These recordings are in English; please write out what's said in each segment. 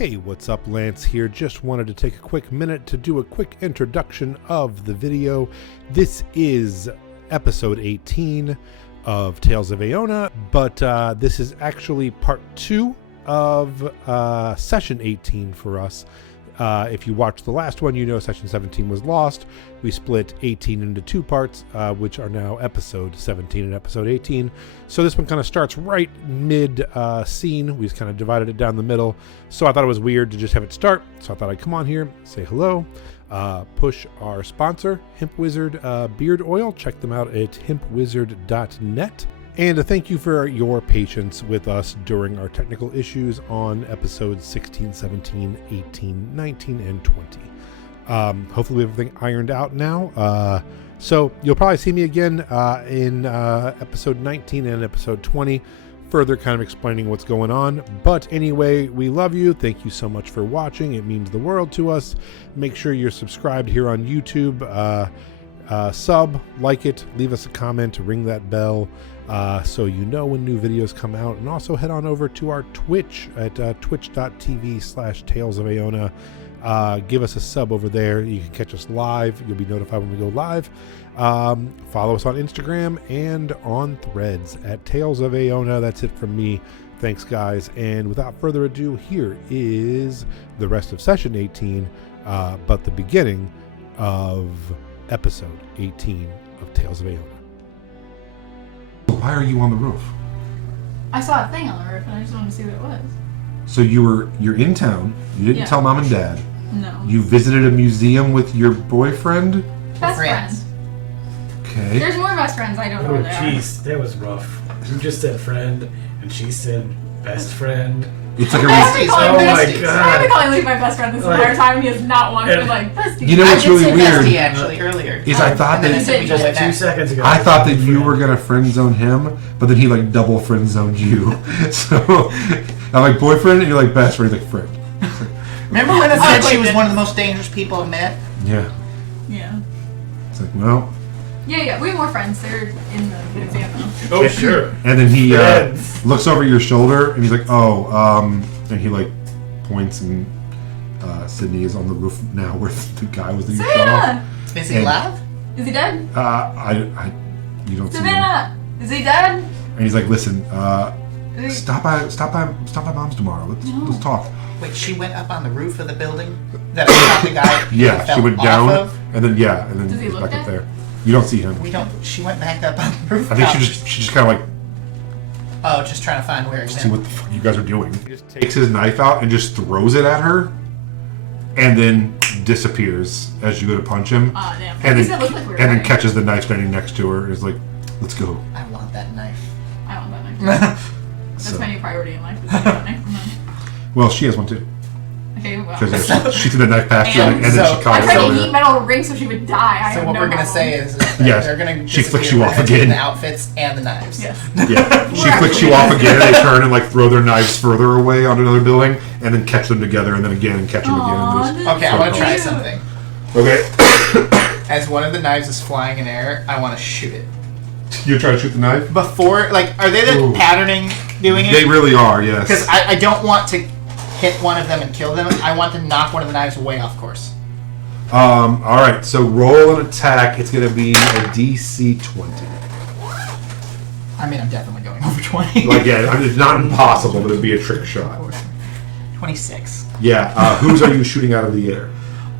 Hey, what's up? Lance here. Just wanted to take a quick minute to do a quick introduction of the video. This is episode 18 of Tales of Aona, but this is actually part 2 of session 18 for us. If you watched the last one, you know session 17 was lost. We split 18 into 2 parts, which are now episode 17 and episode 18. So this one kind of starts right mid-scene. We just kind of divided it down the middle. So I thought it was weird to just have it start. So I thought I'd come on here, say hello, push our sponsor, Hemp Wizard Beard Oil. Check them out at hempwizard.net. And a thank you for your patience with us during our technical issues on episodes 16, 17, 18, 19, and 20. Hopefully we have everything ironed out now. So you'll probably see me again in episode 19 and episode 20, further kind of explaining what's going on. But anyway, we love you. Thank you so much for watching. It means the world to us. Make sure you're subscribed here on YouTube. Sub, like it, leave us a comment, ring that bell. So you know when new videos come out, and also head on over to our Twitch at twitch.tv/Tales of Aona. Give us a sub over there. You can catch us live. You'll be notified when we go live. Follow us on Instagram and on Threads at Tales of Aona. That's it from me. Thanks, guys. And without further ado, here is the rest of session 18, but the beginning of episode 18 of Tales of Aona. Why are you on the roof? I saw a thing on the roof and I just wanted to see what it was. So you're in town. You didn't tell mom and dad. No. You visited a museum with your boyfriend? Best friends. Okay. There's more best friends. I don't know where they are. Jeez, that was rough. You just said friend, and she said best friend. It's like I've been calling Oh my besties. God. I've been calling Lee my best friend this entire time, and he has not wanted to like bestie. You know what's really weird? Bestie actually earlier. Is I thought And then I that said we go way Just 2 back. seconds ago. I thought that you were gonna friend zone him, but then he like double friend zoned you. So I'm like boyfriend, and you're like best friend. He's like friend. Remember when I said she was one of the most dangerous people I've met? Yeah. Yeah. It's like well. Yeah. We have more friends. They're in the museum though. Oh, sure. And then he Friends. looks over your shoulder and he's like, and he like points and Sydney is on the roof now where the guy was that you shot off. Savannah! Is he And- alive? Is he dead? You don't see him. Savannah! Is he dead? And he's like, listen, Is he... stop by mom's tomorrow. Let's talk. Wait, she went up on the roof of the building that I shot the guy Yeah, fell she went off down of? and then Does he he's look back up dead? there. You don't see him. We don't. She went back up on the roof. I think she just kind of like Oh, just trying to find where he's see what the fuck you guys are doing. He just takes his knife out and just throws it at her, and then disappears as you go to punch him. Aw, damn. And At least then, it looked like we were and then right. catches the knife standing next to her. Is like, let's go. I want that knife. I want that knife. That's So- my new priority in life. Is to get that knife from him. Well, she has one too. Okay, well. Because she threw the knife past her, and then So- she caught I it. tried to over heat metal rings so she would die. I So have what no we're gonna problem. say is that Yes. they're gonna She flicks disappear you off with again. the outfits and the knives. Yes. Yeah, she flicks you off again, and they turn and like throw their knives further away onto another building, and then catch them together, and then again, and catch them again. Aw, And Okay, I want to try Cute. something. just, okay, As one of the knives is flying in air, I want to shoot it. you try to shoot the knife. Before, like, are they the Ooh. patterning doing it? They really are, yes. Because I don't want to hit one of them and kill them. I want to knock one of the knives way off course. All right, so roll an attack. It's going to be a DC 20. I mean, I'm definitely going over 20. Like, yeah, I mean, it's not impossible, but it'd be a trick shot. 26. Yeah, whose are you shooting out of the air?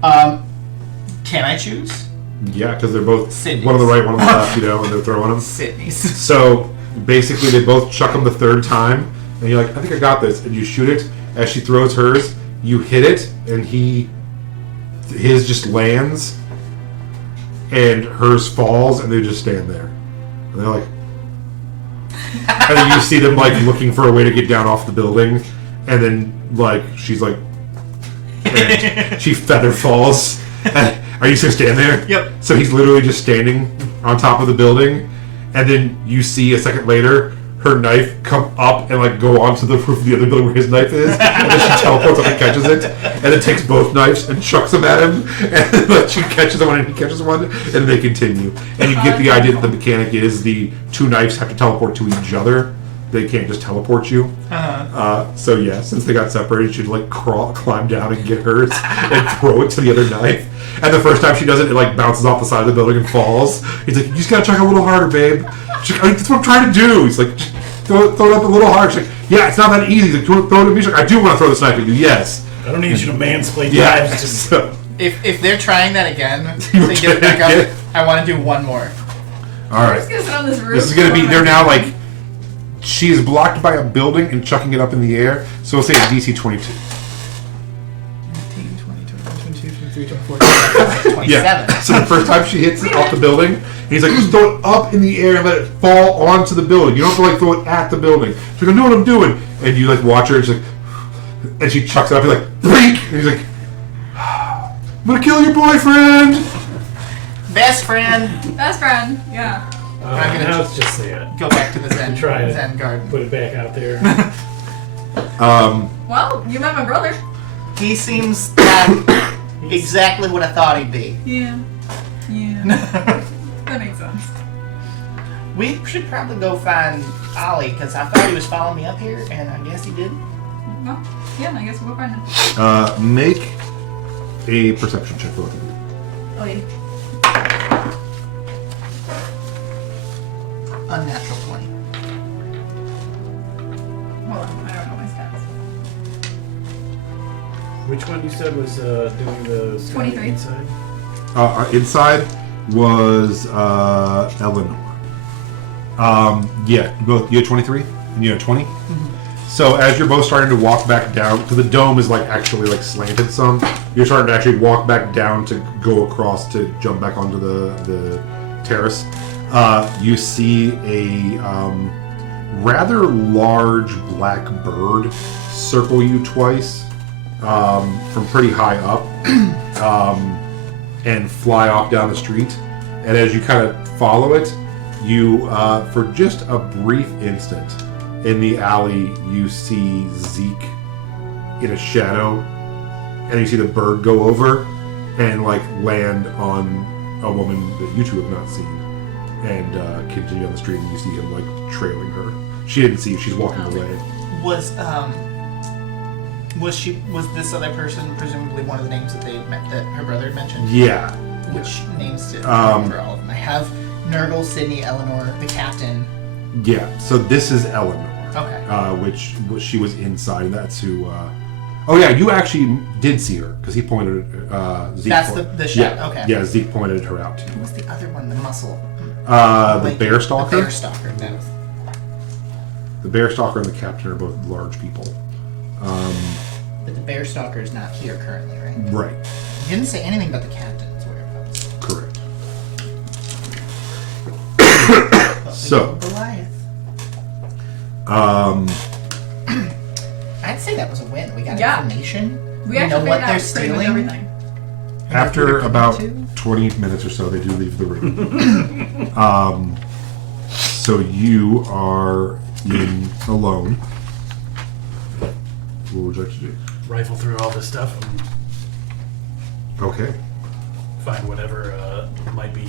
Can I choose? Yeah, because they're both Sydney's. one on the right, one on the left, and they're throwing them. Sydney's. So basically, they both chuck them the third time, and you're like, I think I got this, and you shoot it. As she throws hers, you hit it, and his just lands, and hers falls, and they just stand there. And they're like, and then you see them like looking for a way to get down off the building, and then like she's like, and she feather falls. Are you still standing there? Yep. So he's literally just standing on top of the building, and then you see a second later her knife come up and like go onto the roof of the other building where his knife is, and then she teleports up and catches it, and then takes both knives and chucks them at him, and then she catches one and he catches one, and then they continue. And you get the idea that the mechanic is the two knives have to teleport to each other, they can't just teleport you. So yeah, since they got separated, she'd like climb down and get hers and throw it to the other knife. And the first time she does it, it like bounces off the side of the building and falls. He's like, "You just gotta try a little harder, babe." She's like, "That's what I'm trying to do." He's like, throw it up a little harder. She's like, "Yeah, it's not that easy." He's like, "Throw it at me." She's like, "I do want to throw this knife at you." Yes. I don't need you to mansplain Yeah. knives. So, If they're trying that again, to get it back up, I want to do one more. all We're right. just gonna sit on this roof. This is gonna be. They're now like. She is blocked by a building and chucking it up in the air. So we'll say it's DC 22. 19, 20, 21, 22, 23, 24, 27. Yeah. So the first time she hits it off the building, he's like, just throw it up in the air and let it fall onto the building. You don't have to like throw it at the building. She's like, I know what I'm doing. And you like watch her and she's like, and she chucks it up. You're like, break. And he's like, I'm gonna kill your boyfriend. Best friend. Best friend. Yeah. I'm gonna now let's just say it. go back to the Zen, Try it. Zen garden. Put it back out there. Well, you met my brother. He seems like exactly what I thought he'd be. Yeah. Yeah. That makes sense. We should probably go find Ollie, because I thought he was following me up here, and I guess he did. Well, yeah, I guess we'll go find him. Make a perception check both of you. Oh, yeah. Unnatural 20. Hold on, I don't know my stats. Which one you said was doing the scanning 23. inside? Inside was Eleanor. Yeah, both you had 23 and you had 20. So as you're both starting to walk back down, because the dome is like actually like slanted some, you're starting to actually walk back down to go across to jump back onto the terrace. You see a rather large black bird circle you twice from pretty high up and fly off down the street. And as you kind of follow it, you, for just a brief instant, in the alley, you see Zeke in a shadow, and you see the bird go over and like land on a woman that you two have not seen, and continue on the street, and you see him like trailing her. She didn't see you; she's walking away. Was this other person presumably one of the names that that her brother had mentioned? Yeah. Which names did I remember all of them? I have Nurgle, Sydney, Eleanor, the captain. Yeah. So this is Eleanor. Okay. Which she was inside, and that's who. Oh yeah, you actually did see her because he pointed. Zeke That's the shot. Yeah. Okay. Yeah, Zeke pointed her out to you. What's the other one? The muscle. The bear stalker. The bear stalker. That was. The bear stalker and the captain are both large people. But the bear stalker is not here currently, right? Right. You didn't say anything about the captain's whereabouts. Correct. But So. Goliath. I'd say that was a win. We got information. We know actually what figured they're out pretty much stealing. everything. After about too? 20 minutes or so, they do leave the room. So you are in alone. What would you like to do? Rifle through all this stuff and Okay. find whatever might be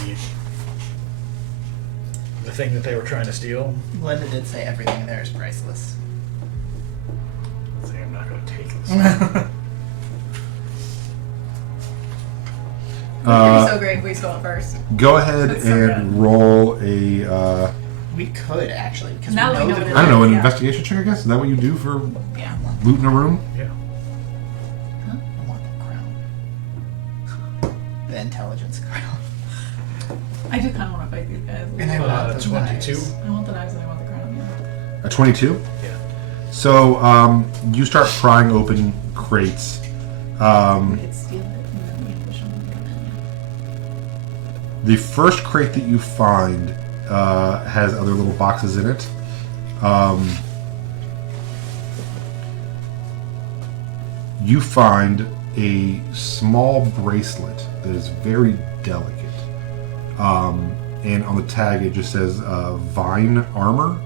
the thing that they were trying to steal. Linda did say everything there is priceless. Say I'm not going to take this. It'd be so great if we stole it first. Go ahead That's so and good. roll a. We could actually, because Now we we know know the what it I don't know, an Yeah. investigation check, I guess? Is that what you do for Yeah. loot in a room? Yeah. Huh? I want the crown. The intelligence crown. I do kind of want to fight these guys. And I want the 22. knives. I want the knives and I want the crown. Yeah. A 22? Yeah. So you start prying open crates. We could steal it and then we push them. The first crate that you find has other little boxes in it. You find a small bracelet that is very delicate. And on the tag it just says Vine Armor.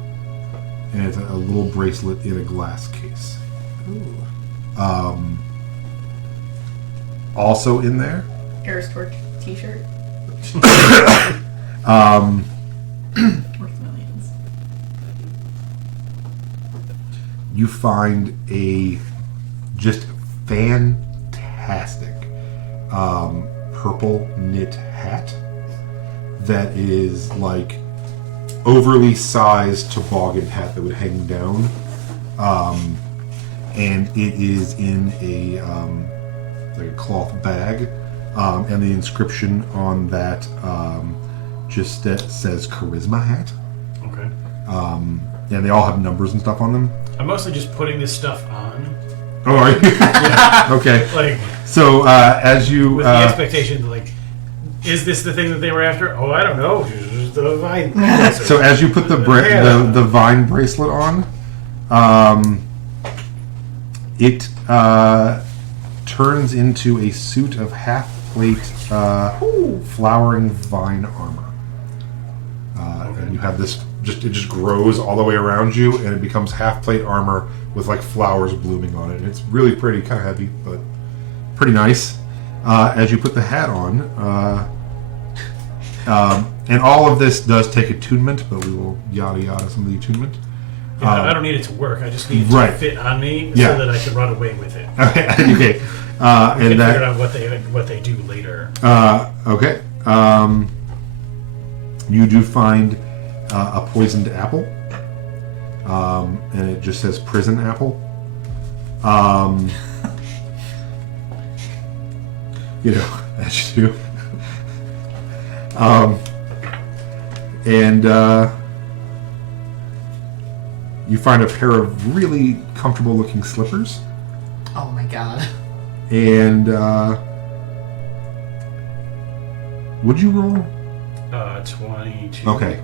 And it's a little bracelet in a glass case. Also in there. Air's Torch t-shirt. Worth millions. you find a just fantastic purple knit hat that is like overly sized toboggan hat that would hang down, and it is in a like a cloth bag, and the inscription on that just says charisma hat. Okay. And they all have numbers and stuff on them. I'm mostly just putting this stuff on. Oh, are you? Yeah. Okay. Like, so as you with the expectation, like, is this the thing that they were after? Oh, I don't know. The vine. So as you put the vine bracelet on, it turns into a suit of half-plate flowering vine armor. And you have this, it just grows all the way around you, and it becomes half-plate armor with like flowers blooming on it. And it's really pretty, kind of heavy, but pretty nice. As you put the hat on, and all of this does take attunement, but we will yada yada some of the attunement. Yeah, I don't need it to work. I just need it to fit on me so that I can run away with it. Okay. We can figure out what they do later. Okay. You do find a poisoned apple, and it just says prison apple. You know, as you do. And you find a pair of really comfortable looking slippers. Oh my god. And would you roll? 22. Okay.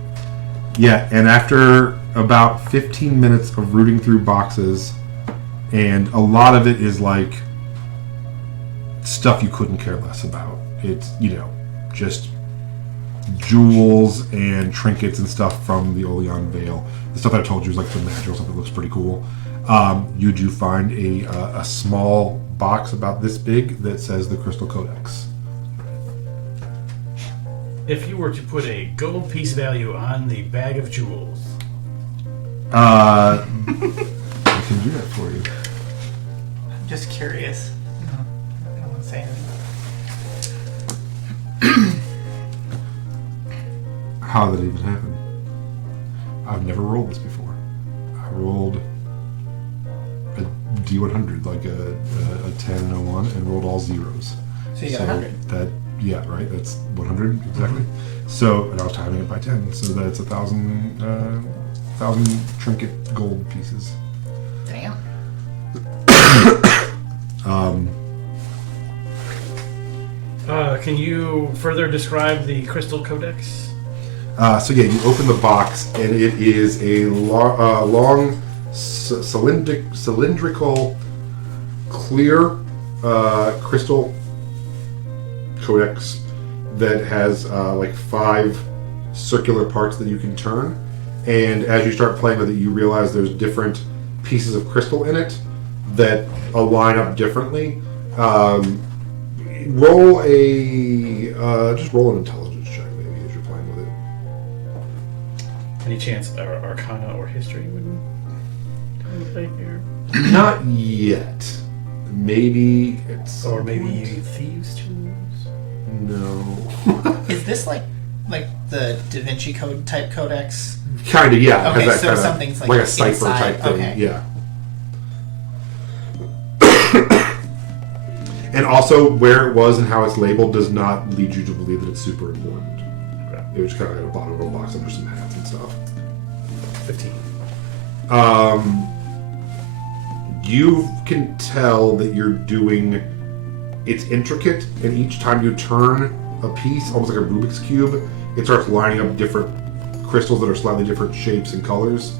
Yeah, and after about 15 minutes of rooting through boxes, and a lot of it is like stuff you couldn't care less about. It's, just jewels and trinkets and stuff from the Oleon Vale. The stuff I told you is like the magical stuff that looks pretty cool. You do find a small box about this big that says the Crystal Codex. If you were to put a gold piece value on the bag of jewels, I can do that for you. I'm just curious. No, I don't want to say anything. How did it even happen? I've never rolled this before. I rolled a D100, like a 10 and a 1, and rolled all zeros. So you got 100. Yeah, right. That's 100 exactly. Mm-hmm. So, and I was timing it by 10, so that's 1,000 trinket gold pieces. Damn. Can you further describe the Crystal Codex? So yeah, you open the box, and it is a long, cylindrical, clear crystal codex that has like 5 circular parts that you can turn. And as you start playing with it, you realize there's different pieces of crystal in it that line up differently. Roll an intelligence check maybe as you're playing with it. Any chance Arcana or History would come into play here? Not yet. Maybe it's. Or maybe Thieves' Tools? No. Is this like the Da Vinci Code type codex? Kind of, yeah. Okay, Has that so kinda, something's like a cipher inside. type thing. Okay. Yeah. And also, where it was and how it's labeled does not lead you to believe that it's super important. Okay. It was kind of at the bottom of a box under some hats and stuff. 15. You can tell that you're doing. It's intricate, and each time you turn a piece, almost like a Rubik's Cube, it starts lining up different crystals that are slightly different shapes and colors.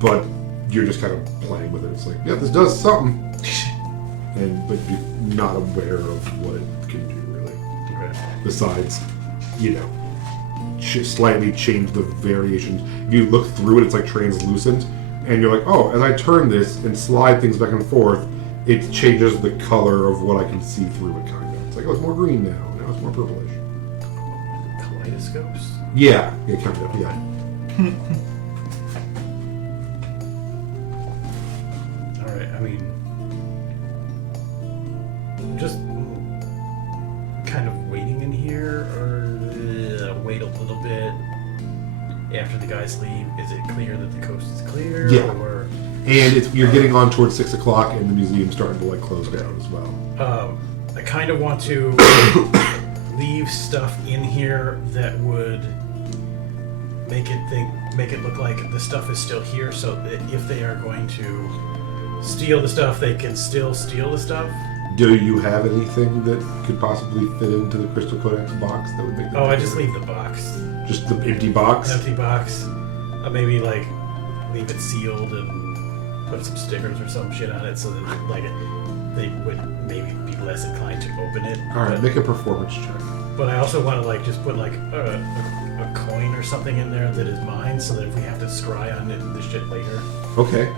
But you're just kind of playing with it. It's like, yeah, this does something. But you're not aware of what it can do, really. Okay. Besides, slightly change the variations. If you look through it, it's like translucent, and you're like, oh, as I turn this and slide things back and forth, it changes the color of what I can see through it, kind of. It's like, oh, it's more green now. Now it's more purplish. Kaleidoscopes? Yeah, kind of, yeah. kind of waiting in here, or wait a little bit after the guys leave? Is it clear that the coast is clear? Yeah. Or... And you're getting on towards 6 o'clock, and the museum's starting to like close down as well. I kind of want to leave stuff in here that would make it look like the stuff is still here, so that if they are going to steal the stuff, they can still steal the stuff. Do you have anything that could possibly fit into the Crystal Codex box that would make? I just leave the box. Just the empty box. An empty box. Maybe like leave it sealed and put some stickers or some shit on it, so that like they would maybe be less inclined to open it. All right, make a performance check. But I also want to like just put like a coin or something in there that is mine, so that if we have to scry on the shit later. Okay.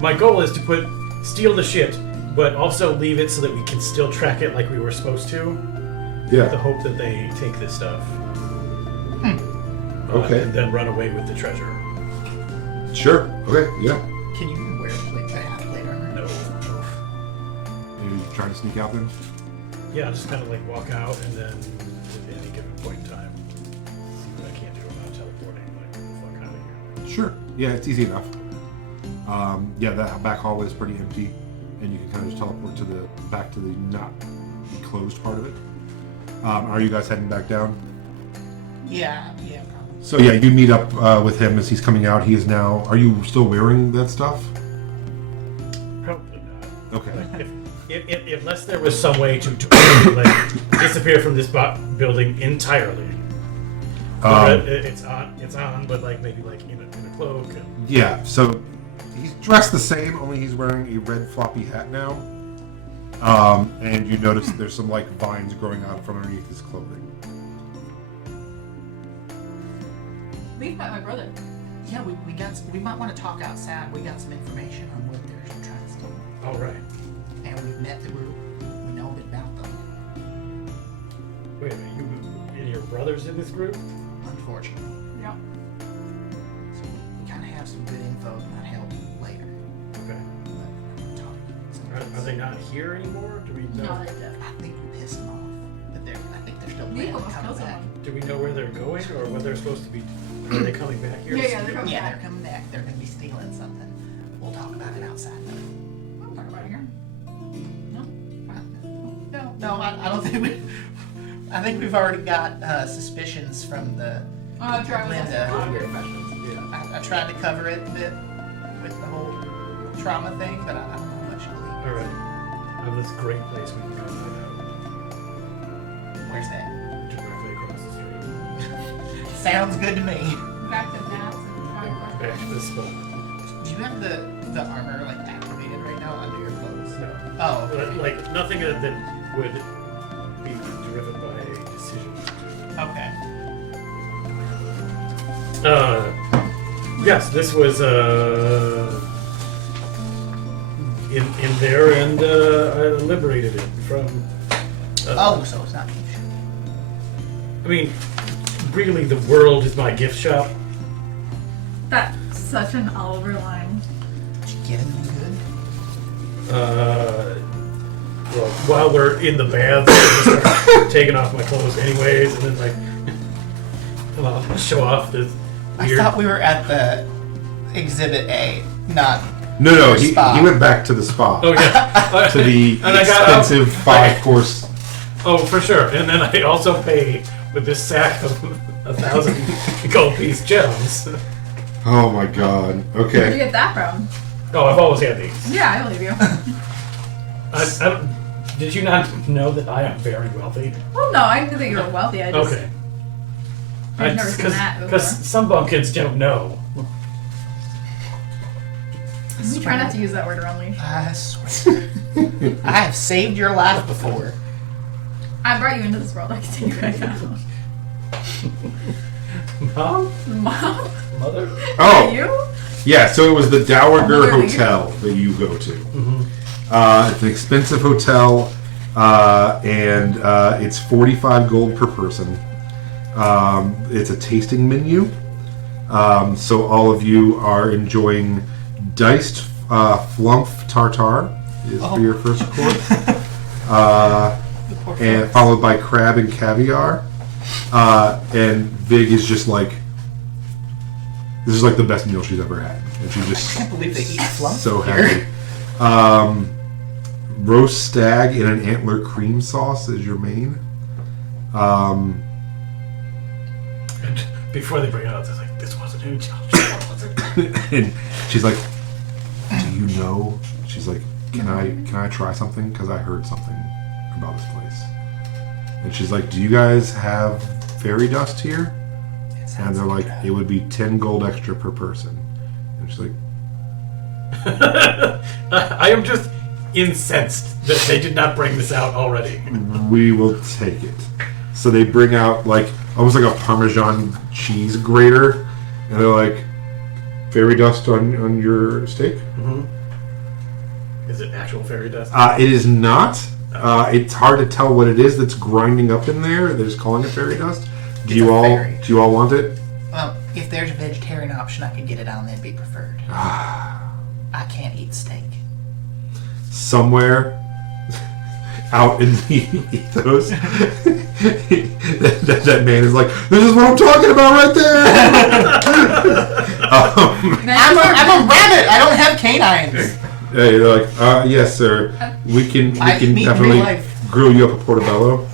My goal is to steal the shit, but also leave it so that we can still track it like we were supposed to. Yeah. With the hope that they take this stuff. Okay. And then run away with the treasure. Sure. Okay. Yeah. Can you wear the half-plate armor? No. Maybe trying to sneak out then. Yeah, just kind of like walk out and then at any given point in time, see what I can't do about teleporting. Like, get the fuck out of here. Sure. Yeah, it's easy enough. Yeah, that back hallway is pretty empty, and you can kind of just teleport to back to the not closed part of it. Are you guys heading back down? Yeah, probably. So yeah, you meet up with him as he's coming out. He is now. Are you still wearing that stuff? Probably not. Okay. Like, if unless there was some way to like disappear from this building entirely. It's on, but like maybe like in a cloak. Yeah. So he's dressed the same, only he's wearing a red floppy hat now. And you notice there's some like vines growing out from underneath his clothing. Leave my brother. Yeah, we might want to talk outside. We got some information on what they're trying to steal. All right. And we've met the group. We know a bit about them. Wait a minute, you and your brothers in this group? Unfortunately. Yeah. So we kind of have some good info that might help later. Okay. But Are they not here anymore? Do we know? No, they're dead. I think we pissed them off. But I think they're still We planning on almost coming killed back. someone. Do we know where they're going or when they're supposed to be? Are they coming back here? Yeah, they're coming Yeah, back. they're coming back. They're going to be stealing something. We'll talk about it outside though. I'll talk about it here. No, I don't think we. I think we've already got suspicions from the. Travis Linda. asked a lot of weird questions. Yeah. I tried to cover it a bit with the whole trauma thing, but I don't know how much you believe. All right. I have this great place we can go find out. Where's that? Directly across the street. Sounds good to me. Back to Matt's and Back to this spot. Do you have the armor like activated right now under your clothes? No. Oh, But, like nothing that would be driven by a decision. okay. Yes, this was in there, and I liberated it from. Oh, so it's not me. I mean, really, the world is my gift shop. That's such an Oliver line. Did you get anything good? Well, while we're in the bath, I just start taking off my clothes anyways, and then like, I'll show off this weird. I thought we were at the Exhibit A, not. No, the he spa. went back to the spa. Oh yeah, To the And I got up. expensive 5-course. Oh, for sure. And then I also pay with this sack of 1,000 gold piece gems. Oh my god. Where'd you Okay. get that from? Oh, I've always had these. Yeah, I believe you. Did you not know that I am very wealthy? Well, no, I knew that you were wealthy. I just, Okay. I've never seen that before. Because some bumpkins don't know. We try not to use that word around Leash. I swear. I have saved your life before. I brought you into this world. I can take you back out. Mom? Mom? Mother? Oh, You? yeah. So it was the Dowager Mother, Hotel that you go to. Mm-hmm. It's an expensive hotel, and it's 45 gold per person. It's a tasting menu, so all of you are enjoying diced flump tartare is for your first course. and followed by crab and caviar. And Vig is just like, this is like the best meal she's ever had. And she just I can't believe they eat flump so here. happy. Roast stag in an antler cream sauce is your main. And before they bring it out, they're like, this wasn't who was it? And she's like, do you know? She's like, can I try something? Because I heard something about this place. And she's like, do you guys have fairy dust here? And they're like, it would be 10 gold extra per person. And she's like, I am just incensed that they did not bring this out already. we will take it. So they bring out like almost like a Parmesan cheese grater, and they're like, fairy dust on your steak? Mm-hmm. Is it actual fairy dust? It is not. It's hard to tell what it is that's grinding up in there. They're just calling it fairy dust. Do you all want it? Well, if there's a vegetarian option, I could get it on. That'd be preferred. I can't eat steak. Somewhere out in the ethos, that man is like, this is what I'm talking about right there. I'm a rabbit. I don't have canines. Hey, they're like, yes, sir. We can definitely grill you up a portobello.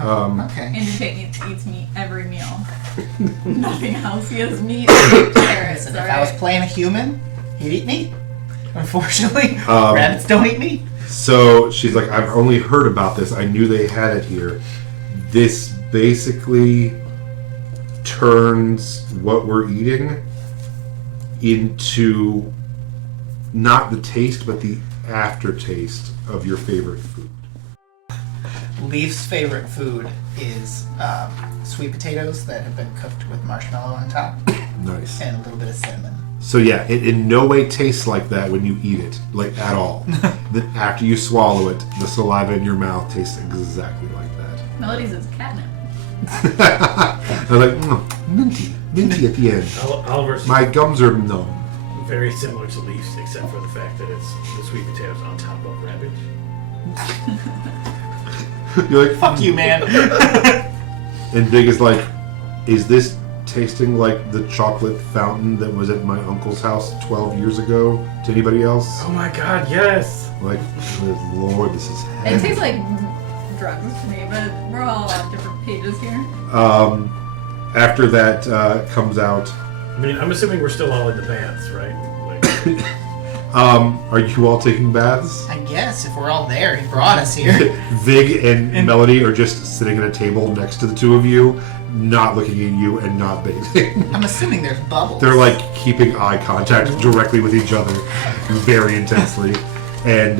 Okay. And Peyton eats meat every meal. Nothing else. He has meat and carrots. Listen, if I was playing a human, he'd eat meat. Unfortunately, rabbits don't eat meat. So she's like, I've only heard about this. I knew they had it here. This basically turns what we're eating into not the taste, but the aftertaste of your favorite food. Leaf's favorite food is sweet potatoes that have been cooked with marshmallow on top. Nice. And a little bit of cinnamon. So yeah, it in no way tastes like that when you eat it, like at all. Then after you swallow it, the saliva in your mouth tastes exactly like that. Melody's is catnip. They're like, minty at the end. Oliver's My gums are numb. very similar to Leaf's, except for the fact that it's the sweet potatoes on top of rabbit. You're like, Fuck you, man. And Big is like, is this tasting like the chocolate fountain that was at my uncle's house 12 years ago to anybody else? Oh my god, yes! Like, Lord, this is heavy. It tastes like drugs to me, but we're all on different pages here. After that comes out, I mean, I'm assuming we're still all in the baths, right? Like, are you all taking baths? I guess if we're all there, he brought us here. Vig and Melody are just sitting at a table next to the two of you, not looking at you and not bathing. I'm assuming there's bubbles. They're like keeping eye contact directly with each other very intensely. And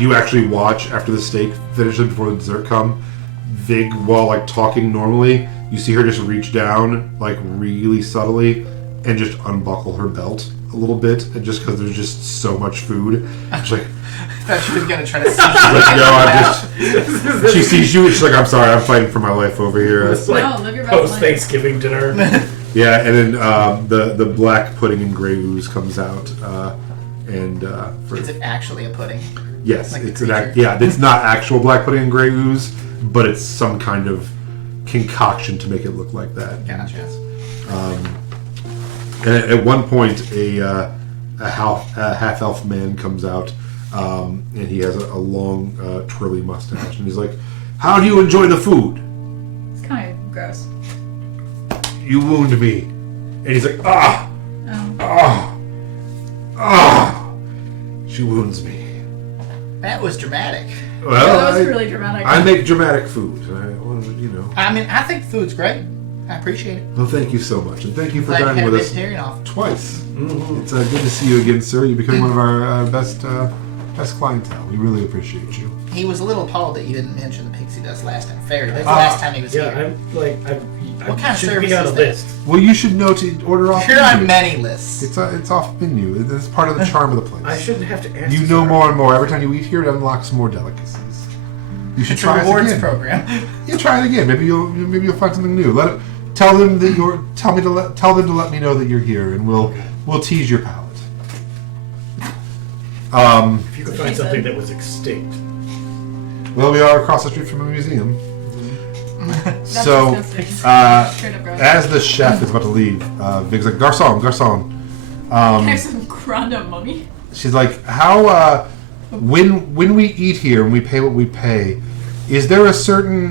you actually watch after the steak finishes before the dessert come. Vig, while like talking normally, you see her just reach down like really subtly and just unbuckle her belt a little bit, and just because there's just so much food. She's like, I thought she was gonna try to see. like, no, I'm just. She sees you, and she's like, I'm sorry, I'm fighting for my life over here. it's like No, live your best life. post-Thanksgiving dinner. Yeah, and then the black pudding and gray ooze comes out, for Is it actually a pudding? yes, like the it's creature? it's not actual black pudding and gray ooze, but it's some kind of concoction to make it look like that. Gotcha. And at one point, a half elf man comes out, and he has a long twirly mustache, and he's like, "How do you enjoy the food? It's kind of gross. You wound me." And he's like, "Ah, Oh. ah, ah." She wounds me. That was dramatic. Well, That was really dramatic. I make dramatic food. You know. I mean, I think food's great. I appreciate it. Well, thank you so much, and thank you for Glad you dining had a with us vegetarian off. twice. It's good to see you again, sir. You're becoming one of our best clientele. We really appreciate you. He was a little appalled that you didn't mention the pixie dust last time. Fairy, that's the last time he was Yeah, here. I'm What kind of should service be on a is that? list. Well, you should know to order off. You're on menu. many lists. It's off menu. It's part of the charm of the place. I shouldn't have to ask. You know more and more every time you eat here. It unlocks more delicacies. You should It's a try it rewards again. program. Yeah, try it again. Maybe you'll find something new. Tell them that tell them to let me know that you're here, and we'll tease your palate. If you could find something that was extinct. Well, we are across the street from a museum. That's So, disgusting. Straight up gross. as the chef is about to leave, Vig's like, Garçon. There's some grande mummy. She's like, how, when we eat here and we pay what we pay, is there a certain,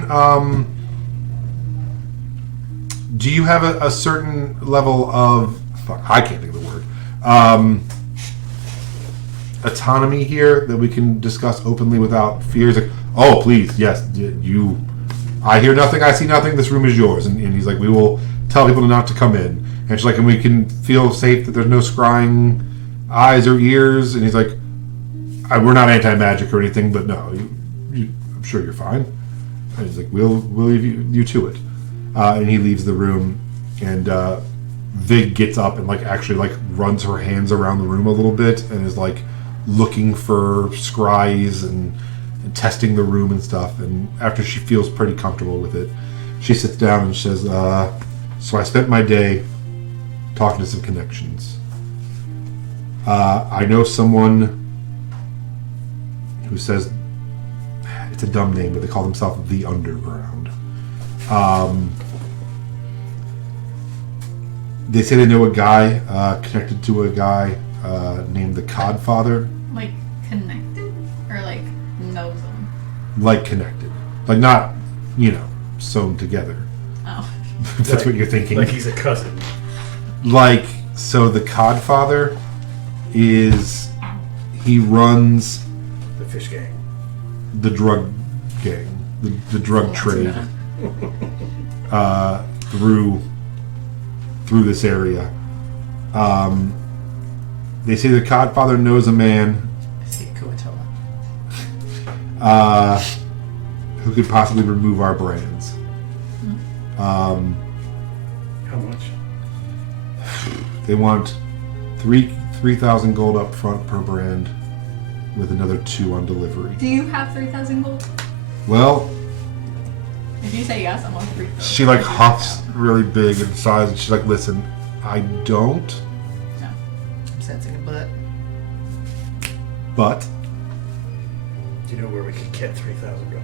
do you have a certain level of, fuck, I can't think of the word, autonomy here that we can discuss openly without fears? Like, oh, please, yes, I hear nothing, I see nothing, this room is yours. And he's like, we will tell people not to come in. And she's like, and we can feel safe that there's no scrying eyes or ears. And he's like, we're not anti-magic or anything, but no, I'm sure you're fine. And he's like, we'll leave you to it. And he leaves the room, and Vig gets up and actually runs her hands around the room a little bit and is looking for scries and testing the room and stuff. And after she feels pretty comfortable with it, she sits down and says, so I spent my day talking to some connections. I know someone who says, it's a dumb name, but they call themselves the Underground. They say they know a guy connected to a guy named the Codfather. Like connected or knows them? Connected. Not, sewn together. Oh. If that's what you're thinking. Like he's a cousin. So the Codfather he runs The fish gang. the drug gang, the drug trade through this area. They say the Codfather knows a man who could possibly remove our brands. How much? They want 3,000 gold up front per brand, with another 2 on delivery. Do you have 3,000 gold? Well, If you say yes, I'm on 3,000. she huffs really big in size, and she's like, listen, I don't, No. I'm sensing a butt. but Do you know where we could get 3,000 gold?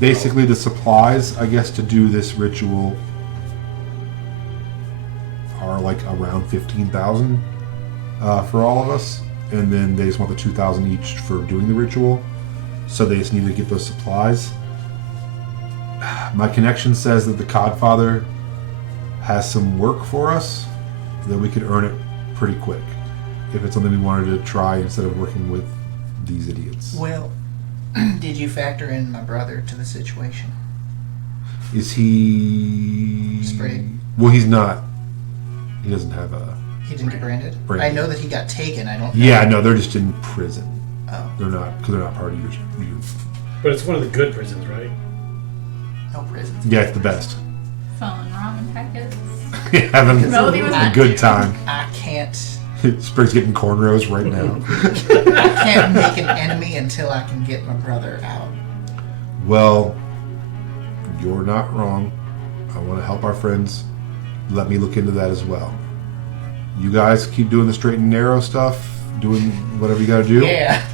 basically the supplies, I guess, to do this ritual are around 15,000 for all of us, and then they just want the 2,000 each for doing the ritual, so they just need to get those supplies. My connection says that the Codfather has some work for us, that we could earn it pretty quick if it's something we wanted to try instead of working with these idiots. Well, did you factor in my brother to the situation? Is he Sprayed? Well, he's not. He doesn't have a. He didn't get branded? Branded. I know that he got taken. I don't know. Yeah, no, they're just in prison. Oh. They're not, because they're not part of your. But it's one of the good prisons, right? No prisons. Yeah, it's the best. Selling ramen packets. Having Melody was a not good too. time. I can't. Spring's getting cornrows right now. I can't make an enemy until I can get my brother out. Well, you're not wrong. I want to help our friends. Let me look into that as well. You guys keep doing the straight and narrow stuff, doing whatever you got to do. Yeah.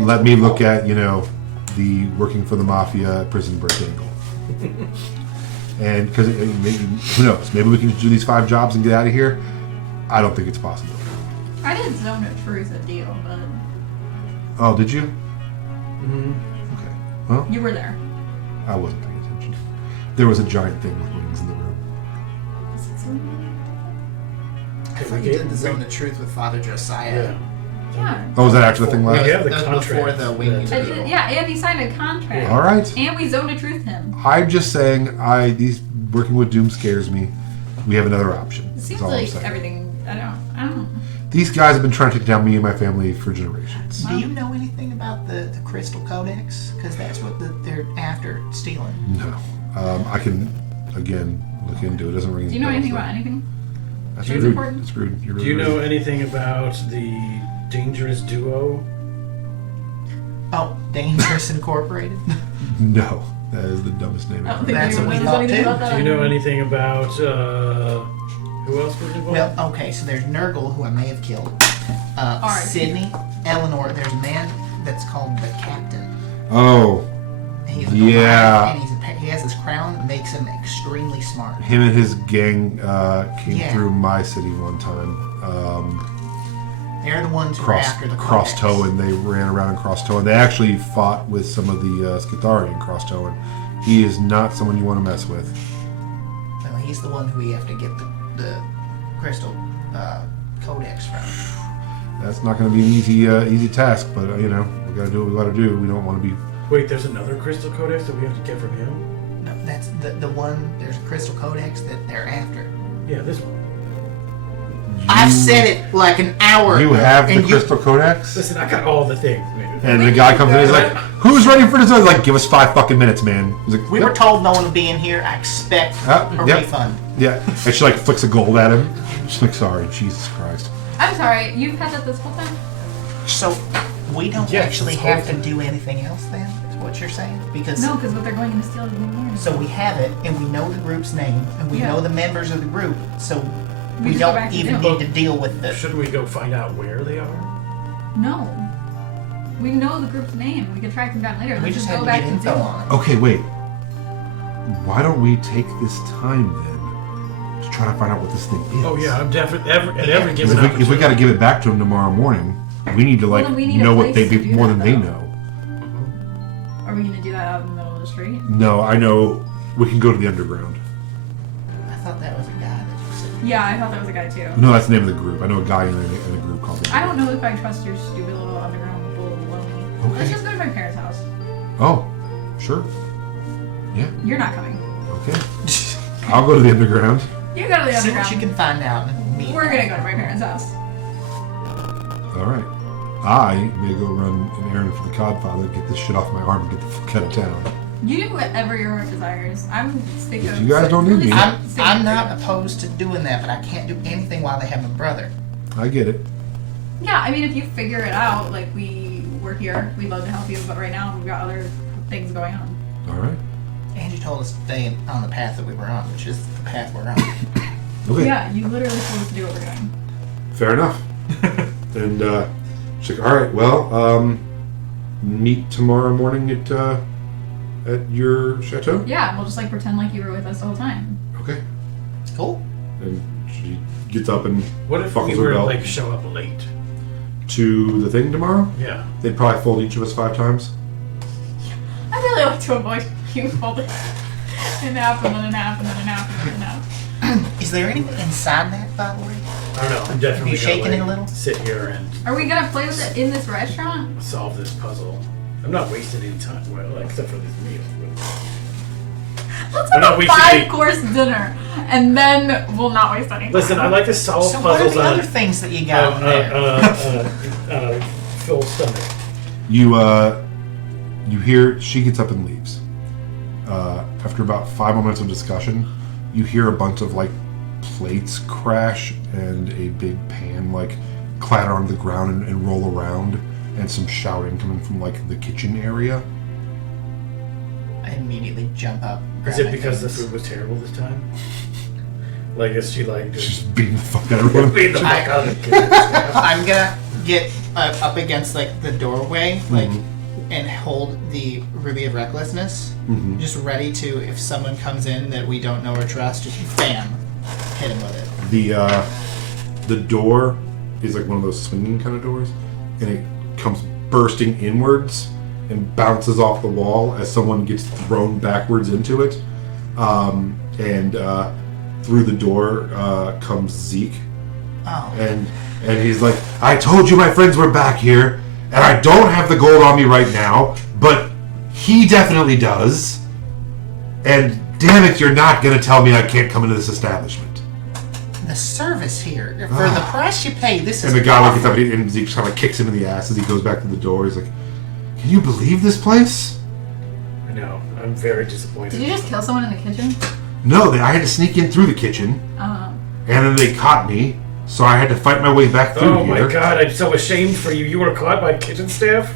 Let me look at, the working for the mafia prison break angle. And because who knows? Maybe we can do these 5 jobs and get out of here. I don't think it's possible. I did Zone of Truth a deal, but Oh, did you? Mm-hmm. Okay. Well, you were there. I wasn't paying attention. There was a giant thing with wings in the room. Was it Zone? I thought you did the Zone of Truth with Father Josiah. Yeah. Yeah. Oh, was that after the thing We left? have the That was before contract. the wing. I did, yeah, and he signed a contract. All right. And we Zone of Truth him. I'm just saying, these working with Doom scares me. We have another option. It That's seems all I'm like saying. everything. I don't. These guys have been trying to take down me and my family for generations. Do you know anything about the Crystal Codex? Because that's what they're after stealing. No. I can, again, look into it. It doesn't ring Do you know bells, anything though. about anything? That's It's rude. important? That's rude. You're Do really you know rude. anything about the dangerous duo? Oh, Dangerous Incorporated? No. That is the dumbest name I don't ever. think That's anyone what we knows thought, anything too. about that. Do you know anything about who else was involved? Well, okay, so there's Nurgle, who I may have killed. Alright. Sydney, Eleanor. There's a man that's called the Captain. Oh. He's a Yeah. Goliath, and he has this crown that makes him extremely smart. Him and his gang came Yeah. through my city one time. They're the ones who are after the Cross Codex. Towin. They ran around in Cross Towin. They actually fought with some of the Skithari in Cross Towin. He is not someone you want to mess with. No, he's the one who we have to get the Crystal Codex from. That's not going to be an easy task, but we got to do what we got to do. We don't want to be. Wait, there's another Crystal Codex that we have to get from him? No, that's the one. There's a Crystal Codex that they're after. Yeah, this one. I've said it like an hour You ago. have the and Crystal Codex, Listen, I got all the things. and the guy comes in. He's like, "Who's ready for this?" I was like, "Give us 5 fucking minutes, man." He's like, We "Yep." were told no one would be in here. I expect a Yep. refund. Yeah, and she like flicks a gold at him. She's like, "Sorry, Jesus Christ." I'm sorry, you've had that this whole time? So we don't Yes, actually it's have to awesome. do anything else then? Is what you're saying? Because No, because what they're going to steal is more. so we have it, and we know the group's name, and we Yeah. know the members of the group. So We we just go don't back to even them. need to deal with the. Should we go find out where they are? No. We know the group's name. We can track them down later. We Let's just go had to back get to info Zoom. on it. Okay, wait. Why don't we take this time then to try to find out what this thing is? Oh yeah, I'm definitely at every Because given if we got to give it back to him tomorrow morning, we need to Well, then we need a know what place they to do more that, than they though. know. Are we going to do that out in the middle of the street? No, I know. We can go to the underground. I thought that was a guy that you said. Yeah, I thought that was a guy too. No, that's the name of the group. I know a guy in a group called. The I don't know if I trust your stupid little underground bull baloney. Okay. Let's just go to my parents' house. Oh, sure. Yeah. You're not coming. Okay. I'll go to the underground. You go to the See underground. what you can find out and meet. We're gonna go to my parents' house. All right. I may go run an errand for the Codfather, get this shit off my arm, and get the fuck out of town. You do whatever your heart desires. I'm sick of. You guys don't need me. I'm not opposed to doing that, but I can't do anything while they have my brother. I get it. Yeah, I mean, if you figure it out, like we're here, we'd love to help you, but right now we've got other things going on. All right. Angie told us to stay on the path that we were on, which is the path we're on. Okay. Yeah, you literally told us to do what we're doing. Fair enough. And she's like, all right, well, meet tomorrow morning at your chateau. Yeah, and we'll just like pretend like you were with us the whole time. Okay. Cool. And she gets up and What if buckles we her were to belt like show up late? to the thing tomorrow. Yeah. They'd probably fold each of us 5 times. I really like to avoid you folding in half and then in half and then in half and then in half. Is there anything inside that, by the way? I don't know. I'm definitely You shaking gonna, it a like, little? sit here and Are we gonna play with it in this restaurant? solve this puzzle. I'm not wasting any time. Well, like, except for this meal. Let's Well, no, have we a should be- 5-course dinner, and then we'll not waste any time. Listen, I like to solve So what are puzzles the on other things that you got there? full stomach. You hear she gets up and leaves. After about 5 more minutes of discussion, you hear a bunch of like plates crash and a big pan like clatter on the ground and roll around, and some shouting coming from like the kitchen area. I immediately jump up. Is grab it my because the things. food was terrible this time? Like, is she like She's just just beating the fuck out of everyone. beat the fuck out of the kids? I'm gonna get up against like the doorway, like, and hold the Ruby of Recklessness, just ready to, if someone comes in that we don't know or trust, just bam, hit him with it. The door is like one of those swinging kind of doors, and it comes bursting inwards and bounces off the wall as someone gets thrown backwards into it. And through the door comes Zeke, Oh, and he's like, "I told you my friends were back here, and I don't have the gold on me right now, but he definitely does. And damn it, you're not gonna tell me I can't come into this establishment." the service here for the price you pay. This is And the guy like gets awful. up and Zeke kind of kicks him in the ass as he goes back to the door. He's like, "Can you believe this place?" I know. I'm very disappointed. Did you just kill someone in the kitchen? No, I had to sneak in through the kitchen, Uh, and then they caught me, so I had to fight my way back through Oh here. my god, I'm so ashamed for you. You were caught by kitchen staff?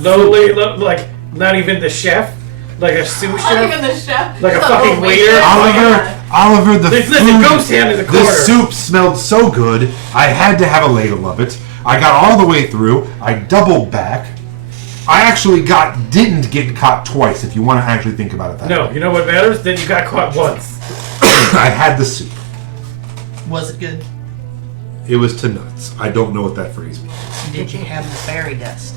Lowly, like, not even the chef? Like a sous not chef? even the chef. Like a Just fucking little waiter? Oliver, the Listen, food, ghost hand in the corner. the soup smelled so good, I had to have a ladle of it. I got all the way through. I doubled back. I actually didn't get caught twice, if you want to actually think about it that No, way. you know what matters? Then you got caught once. I had the soup. Was it good? It was to nuts. I don't know what that phrase means. Did you have the fairy dust?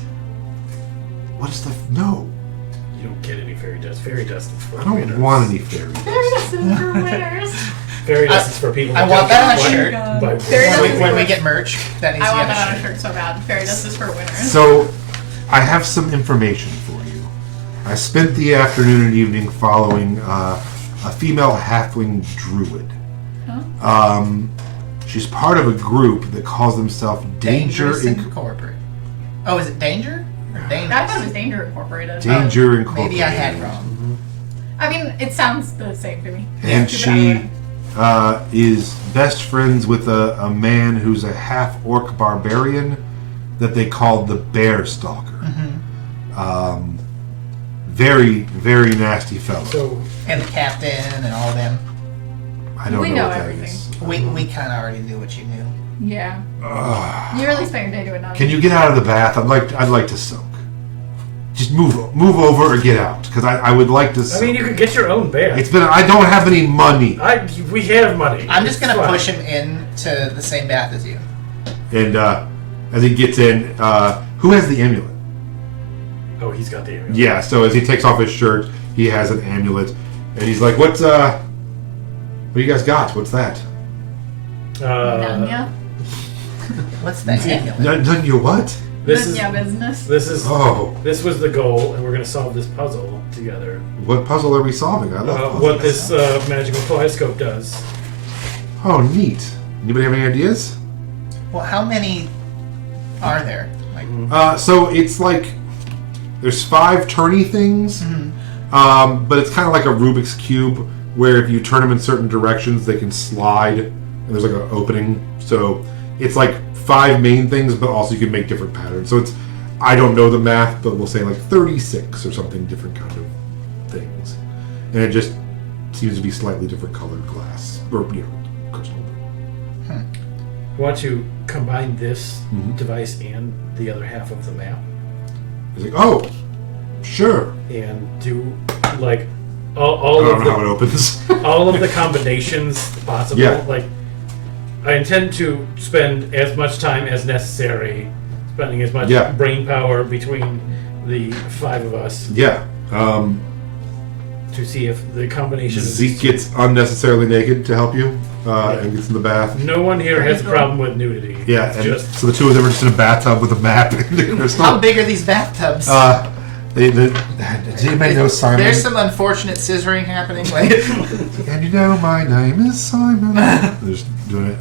What is the... No. You don't get any fairy dust. Fairy dust is for I don't winners. want any fairy dust. Fairy dust is for winners. Fairy dust is for people. I who want don't that on a get shirt. God. by- Fairy dust is When we for- get merch, that needs I to want be that on on a shirt so bad. Fairy dust is for winners. So, I have some information for you. I spent the afternoon and evening following a female halfling druid. Huh? She's part of a group that calls themselves Dangerous Incorporated. Oh, is it Danger? Or Dangerous? I thought it was Danger Incorporated. Danger Incorporated. Maybe I had it wrong. I mean, it sounds the same to me. And Too she bad. is best friends with a man who's a half-orc barbarian that they call the Bear Stalker. Very, very nasty fellow. So, And the captain and all of them. I don't We know know what that everything. is. We kind of already knew what you knew. Yeah. You really spent your day doing nothing. Can you get out of the bath? I'd like to soak. Just move over or get out, because I would like to I soak. mean, you could get your own bath. I don't have any money. We have money. I'm just going It's to fine. push him into the same bath as you. And as he gets in, who has the amulet? Oh, he's got the amulet. Yeah, so as he takes off his shirt, he has an amulet. And he's like, what do you guys got? What's that? Nanya? What's that amulet? None your what? This is Nanya business. this was the goal, and we're gonna solve this puzzle together. What puzzle are we solving? I love puzzles. What this magical kaleidoscope does. Oh, neat. Anybody have any ideas? Well, how many are there? Like, So it's like there's 5 turny things, but it's kind of like a Rubik's Cube where if you turn them in certain directions, they can slide, and there's like an opening. So it's like 5 main things, but also you can make different patterns. So it's, I don't know the math, but we'll say like 36 or something different kind of things, and it just seems to be slightly different colored glass or crystal. Want to combine this device and the other half of the map, He's like, oh, sure. and do like I all don't of know how it the opens. all of the combinations possible. Yeah. Like, I intend to spend as much time as necessary, spending as much Yeah. brain power between the 5 of us Yeah. to see if the combination. Zeke gets unnecessarily naked to help you and gets in the bath. No one here has a problem with nudity. Yeah, It's and just so the two of them are just in a bathtub with a map. There's how no, big are these bathtubs? does anybody know Simon? There's some unfortunate scissoring happening. Like, And you know my name is Simon. They're just doing it.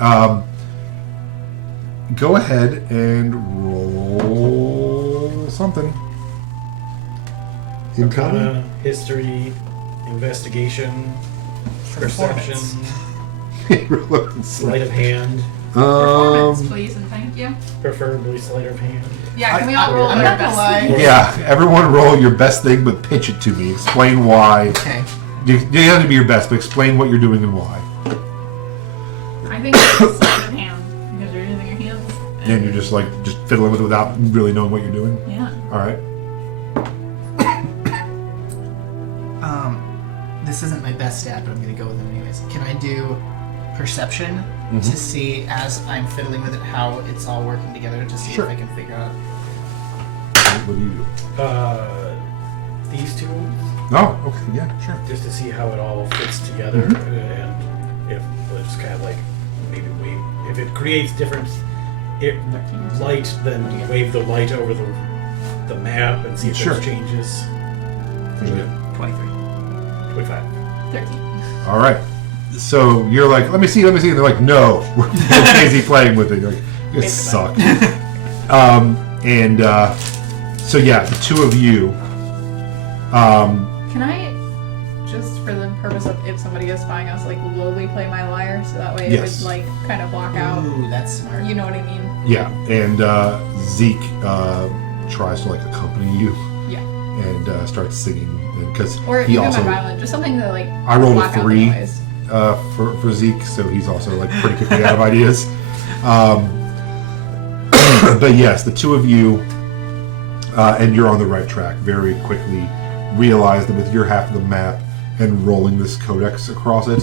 Go ahead and roll something. Intelligence? history, investigation, perception, sleight of hand, Performance, please, and thank you. preferably sleight of hand. Yeah, can we all roll I'm our not gonna best? lie. Yeah, everyone roll your best thing, but pitch it to me. Explain why. okay. You don't have to be your best, but explain what you're doing and why. I think it's sleight of hand because you're using your hands. And you're just fiddling with it without really knowing what you're doing. Yeah. All right. This isn't my best stat, but I'm gonna go with it anyways. Can I do perception to see, as I'm fiddling with it, how it's all working together to see Sure. if I can figure out? What do you do? These two, Oh, okay, yeah, sure. just to see how it all fits together, and if it's kind of like maybe if it creates different light, then wave the light over the map and see if Sure. there's changes. 23. 25. 13. All right. So you're like, let me see. And they're like, no, we're busy playing with it. You're like, you guys suck. So yeah, the two of you. Can I, just for the purpose of if somebody is spying us, like lowly play my lyre so that way Yes. it would like kind of block out. Ooh, that's smart. You know what I mean? Yeah, and Zeke tries to accompany you Yeah. and starts singing because Or he even also. my violin, just something to like. I rolled a block out the 3 noise. for Zeke, so he's also pretty quickly out of ideas. But yes, the two of you and you're on the right track. Very quickly realize that with your half of the map and rolling this codex across it,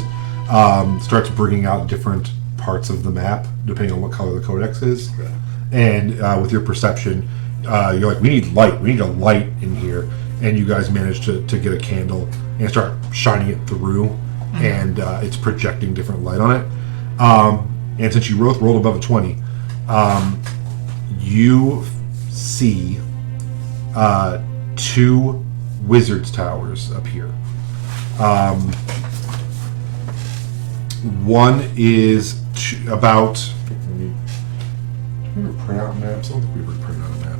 starts bringing out different parts of the map depending on what color the codex is. Okay. And with your perception, you're like, we need light. We need a light in here. And you guys manage to get a candle and start shining it through, and it's projecting different light on it. And since you rolled above a 20, you see 2 wizard's towers up here. One is about... Did we ever print out maps? I don't think we ever printed out a map.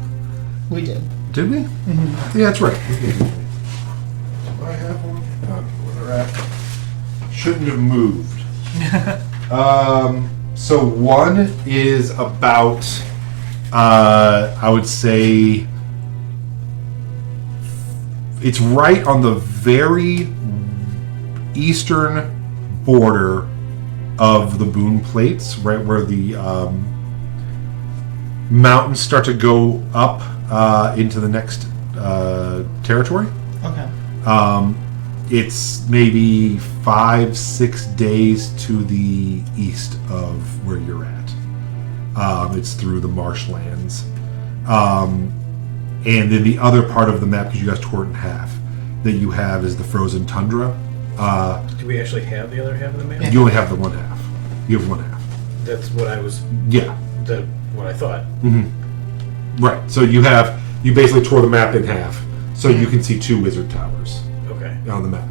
We did. Did we? Mm-hmm. Yeah, that's right. We did. Do I have one? Where they're at. Shouldn't have moved. So one is about, I would say, it's right on the very eastern border of the Boon Plates, right where the mountains start to go up into the next territory. Okay. It's maybe 5-6 days to the east of where you're at. It's through the marshlands. And then the other part of the map, because you guys tore it in half, that you have is the frozen tundra. Do we actually have the other half of the map? You only have the one half. You have one half. That's what I was. Yeah. What I thought. Mm-hmm. Right. So you basically tore the map in half, so you can see 2 wizard towers. Okay. On the map.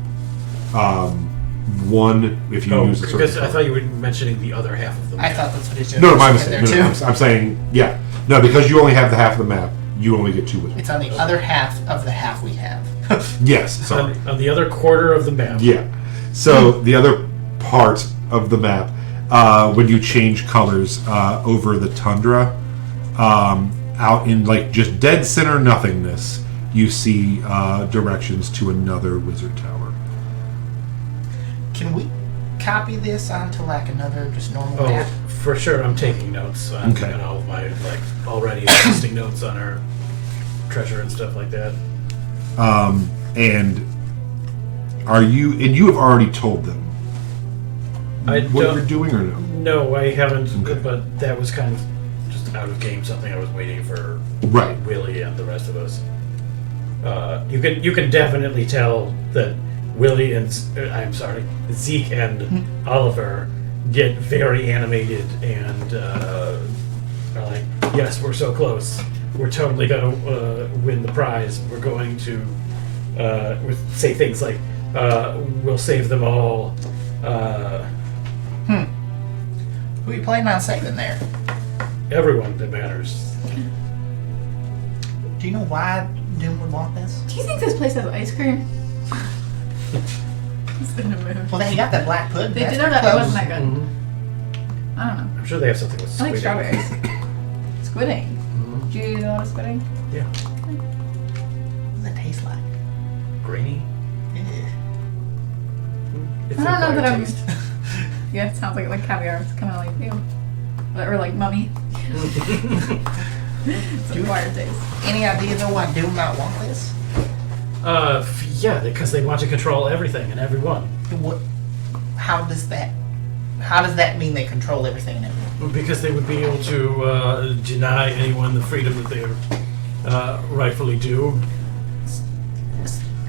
One, if you use a certain because I thought you were mentioning the other half of the map. I thought that's what it did. No, my mistake. There No, too. I'm saying, yeah. No, because you only have the half of the map, you only get 2 wizards. It's on the other half of the half we have. Yes, sorry. On the other quarter of the map. Yeah. So the other part of the map, when you change colors over the tundra, out in like just dead center nothingness, you see directions to another wizard tower. Can we copy this onto like another just normal Oh, map? for sure. I'm taking notes on Okay. all of my already existing notes on our treasure and stuff like that. And you have already told them what you're doing, or no? No, I haven't. Okay. But that was kind of just out of game. Something I was waiting for. Right. Willie and the rest of us. You can definitely tell that Willie and Zeke and Oliver get very animated and are like, yes, we're so close. We're totally gonna win the prize. We're going to say things like, we'll save them all. Who are you planning on saving there? Everyone that matters. Do you know why Doom would want this? Do you think this place has ice cream? It's gonna move. Well, they got that black pudding. They That's did know that pretty it close. wasn't that good. Mm-hmm. I don't know. I'm sure they have something with I like squid. strawberries. Squidding. Do you eat a lot of squidding? Yeah. What does that taste like? Grainy. It's I don't know acquired that I'm- taste. Yeah, it sounds like caviar. It's kind of like ew. Or like mummy. It's acquired taste. Any idea though why Doom might want this? Yeah, because they want to control everything and everyone. What? How does that mean they control everything and everyone? Because they would be able to deny anyone the freedom that they rightfully do.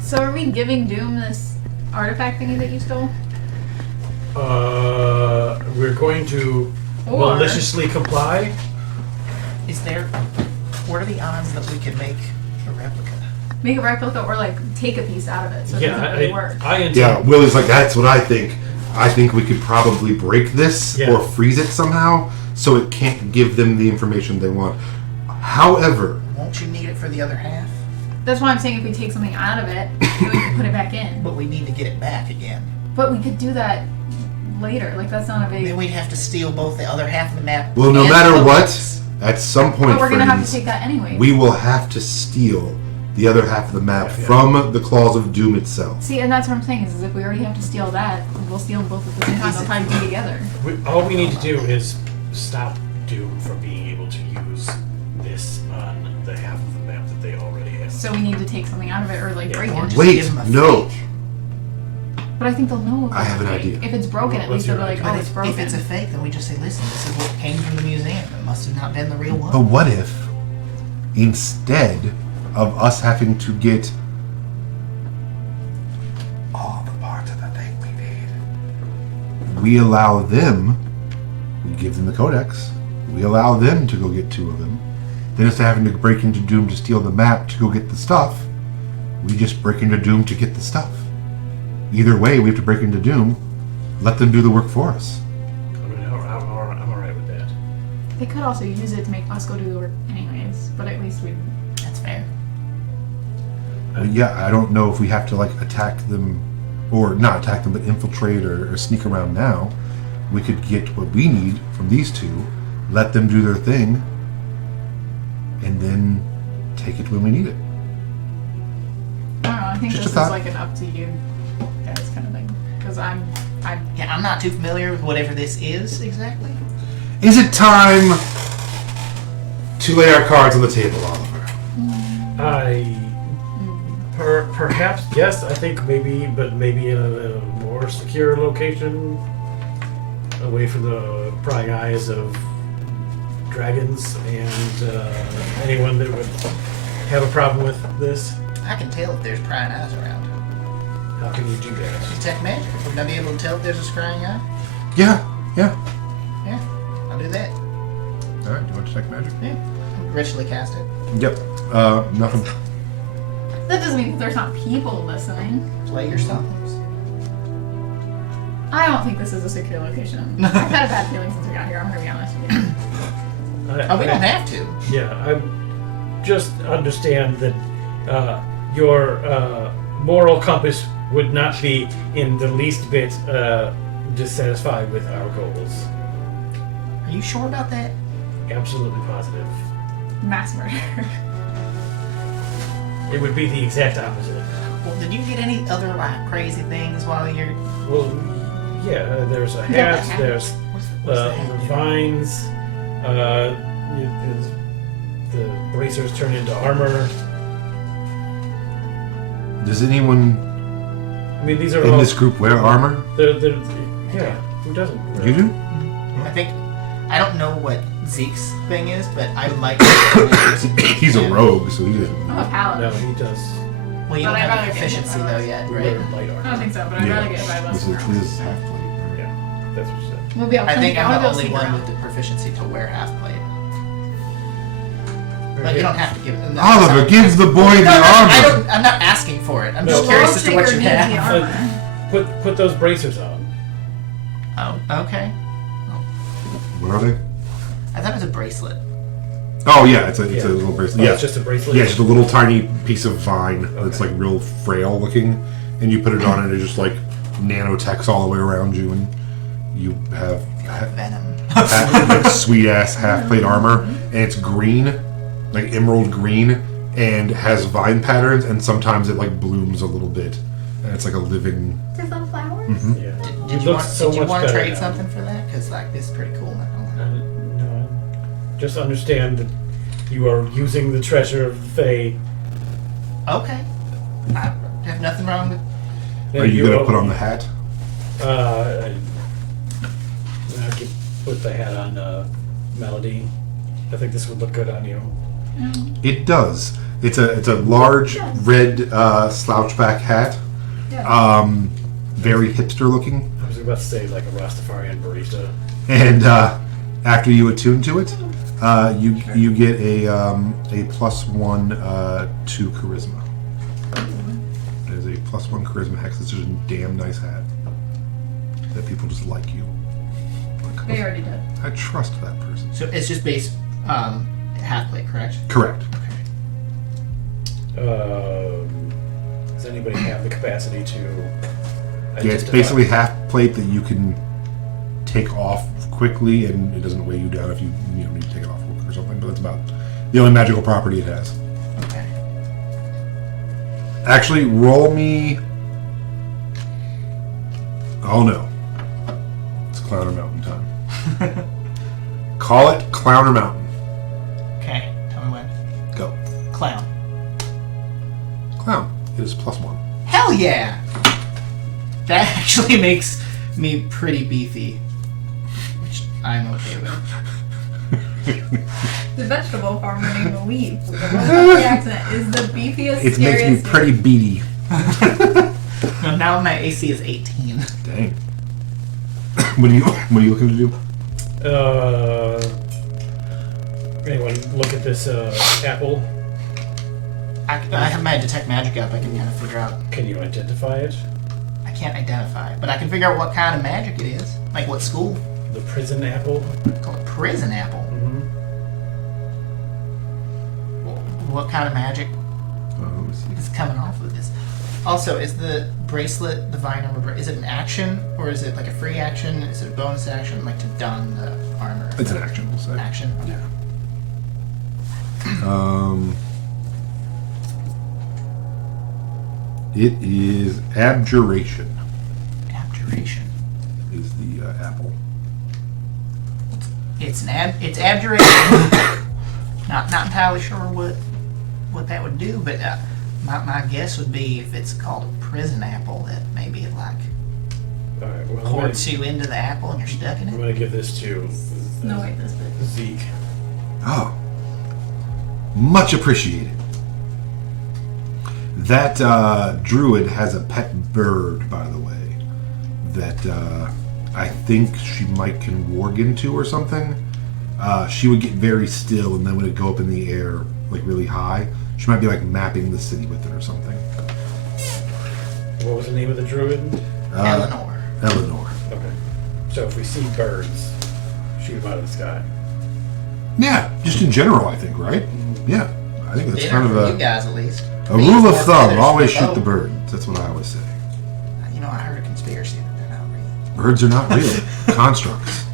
So are we giving Doom this artifact thingy that you stole? We're going to Or- maliciously comply. What are the odds that we could make a replica? Make a replica or like take a piece out of it so it doesn't really work. I intend. Yeah, Willie's like, that's what I think. I think we could probably break this Yeah. or freeze it somehow so it can't give them the information they want. However, Won't you need it for the other half? That's why I'm saying if we take something out of it, then we can put it back in. But we need to get it back again. But we could do that later. Like that's not a big. Then we'd have to steal both the other half of the map. well, no and matter the what, books. at some point, But we're gonna have to friends, take that anyway. we will have to steal the other half of the map Yeah. from the claws of Doom itself. See, and that's what I'm saying is if we already have to steal that, we'll steal them both at the same time. They'll probably be together. All we need to do is stop Doom from being able to use this on the half of the map that they So we need to take something out of it or like break Or it. just Wait, give 'em a no. fake. But I think they'll know. If I it's have an fake. idea. If it's broken, at What's least they'll be your like, idea? oh, But it's if broken. it's a fake, then we just say, listen, this is what came from the museum. It must have not been the real one. But what if, instead of us having to get all the parts of the thing we need, we allow them, we give them the codex, we allow them to go get 2 of them. Then instead of having to break into Doom to steal the map to go get the stuff, we just break into Doom to get the stuff. Either way, we have to break into Doom, let them do the work for us. I mean, I'm alright with that. They could also use it to make us go do the work anyways, but at least we. That's fair. But yeah, I don't know if we have to like attack them, or not attack them, but infiltrate or sneak around now. We could get what we need from these 2, let them do their thing, and then take it when we need it. I don't know. I think Just this a is thought. like an up to you guys kind of thing. Because I'm. Yeah, I'm not too familiar with whatever this is exactly. Is it time to lay our cards on the table, Oliver? Perhaps, yes, I think maybe, but maybe in a more secure location, away from the prying eyes of dragons and anyone that would have a problem with this. I can tell if there's prying eyes around. How can you do that? Detect magic. Would I be able to tell if there's a scrying eye? Yeah. Yeah, I'll do that. All right. Do you want to check magic? Yeah. Ritually cast it. Yep. Nothing. That doesn't mean there's not people listening. Play your songs. I don't think this is a secure location. I've had a bad feeling since we got here. I'm gonna be honest with you. Oh, we don't have to. Yeah, I just understand that your moral compass would not be in the least bit dissatisfied with our goals. Are you sure about that? Absolutely positive. Mass murder. It would be the exact opposite. Well, did you get any other like crazy things while you're? Well, yeah, there's a Yeah, hat, the hat. there's What's the hat? vines, the bracers turn into armor. Does anyone I mean, these are in all. this group wear armor? Yeah, who doesn't? You do? I think I don't know what Zeke's thing is, but I might. He's a rogue, so he doesn't. I'm a paladin. No, he does. Well, you But don't I'd have rather the get proficiency hit by though those. yet, Wear right? light I don't armor. think so, but I'd rather get by This less is half plate. Yeah, that's what you said. We'll be able to I think I I'm wanna the be able to only sneak one around. with the proficiency to wear half plate. But you don't have to give it. No, Oliver, that's give the boy the I armor. don't. I'm not asking for it. I'm No. just curious as to what Shaker you needs the have. armor. Put those bracers on. Oh, okay. What are they? I thought it was a bracelet. Oh yeah, it's a Yeah. little bracelet. Oh, Yeah, it's just a bracelet. yeah, just a little tiny piece of vine that's Okay. like real frail looking, and you put it on, and it just like nanotechs all the way around you, and you have Venom. like sweet ass half plate armor, and it's green, like emerald green, and has vine patterns, and sometimes it like blooms a little bit, and it's like a living. There's little flowers. Yeah. Did It you looks want? so Did you much want to better trade now. something for that? Because like this is pretty cool now. No, just understand that you are using the treasure of the Fae. Okay. I have nothing wrong with. Are you gonna put on the hat? I could put the hat on Melody. I think this would look good on you. It does. It's a large Yes. red slouchback hat. Yeah. Very hipster looking. I was about to say like a Rastafarian barista. And after you attune to it, you get a +1 to charisma. There's a +1 charisma hex. It's just a damn nice hat that people just like you. They already did. I trust that person. So it's just base half plate, correct? Correct. Does anybody have the capacity to? Yeah, it's identify? basically half plate that you can take off quickly, and it doesn't weigh you down if you need to take it off or something. But that's about the only magical property it has. Okay. Actually, roll me. Oh no, it's Clowner Mountain time. Call it Clowner Mountain. Okay. Tell me when. Go. Clown. It is +1. Hell yeah! That actually makes me pretty beefy, which I'm okay with. The vegetable farmer named Leaf with a local accent is the beefiest, It makes me pretty beady. No, now my AC is 18. Dang. What are you looking to do? Anyone look at this apple? I have my detect magic up. I can kind of figure out. Can you identify it? I can't identify, but I can figure out what kind of magic it is. Like what school? The prison apple? Called a prison apple. Mm-hmm. What kind of magic Let me see. is coming off of this? Also, is the bracelet, the Vine Armor, is it an action or is it like a free action? Is it a bonus action, like to don the armor? It's an action, we'll say. Action. Okay. Yeah. It is abjuration. Abjuration. Is the apple. It's abjuration. not entirely sure what that would do, but my guess would be if it's called a prison apple, that maybe it like All right. Well, ports you into the apple and you're stuck in I'm it. going to give this to No, wait, this bit. Zeke. Oh. Much appreciated. That druid has a pet bird, by the way, that I think she might can warg into or something. She would get very still, and then when it go up in the air, like really high, she might be like mapping the city with it or something. What was the name of the druid? Eleanor. Eleanor. Okay. So if we see birds, shoot them out of the sky. Yeah, just in general, I think, right? Yeah, I think that's Dinner kind of for you a guys at least. rule of thumb. Feathers Always for shoot bow. the birds. That's what I always say. You know, I heard a conspiracy that they're not real. Birds are not real. Constructs.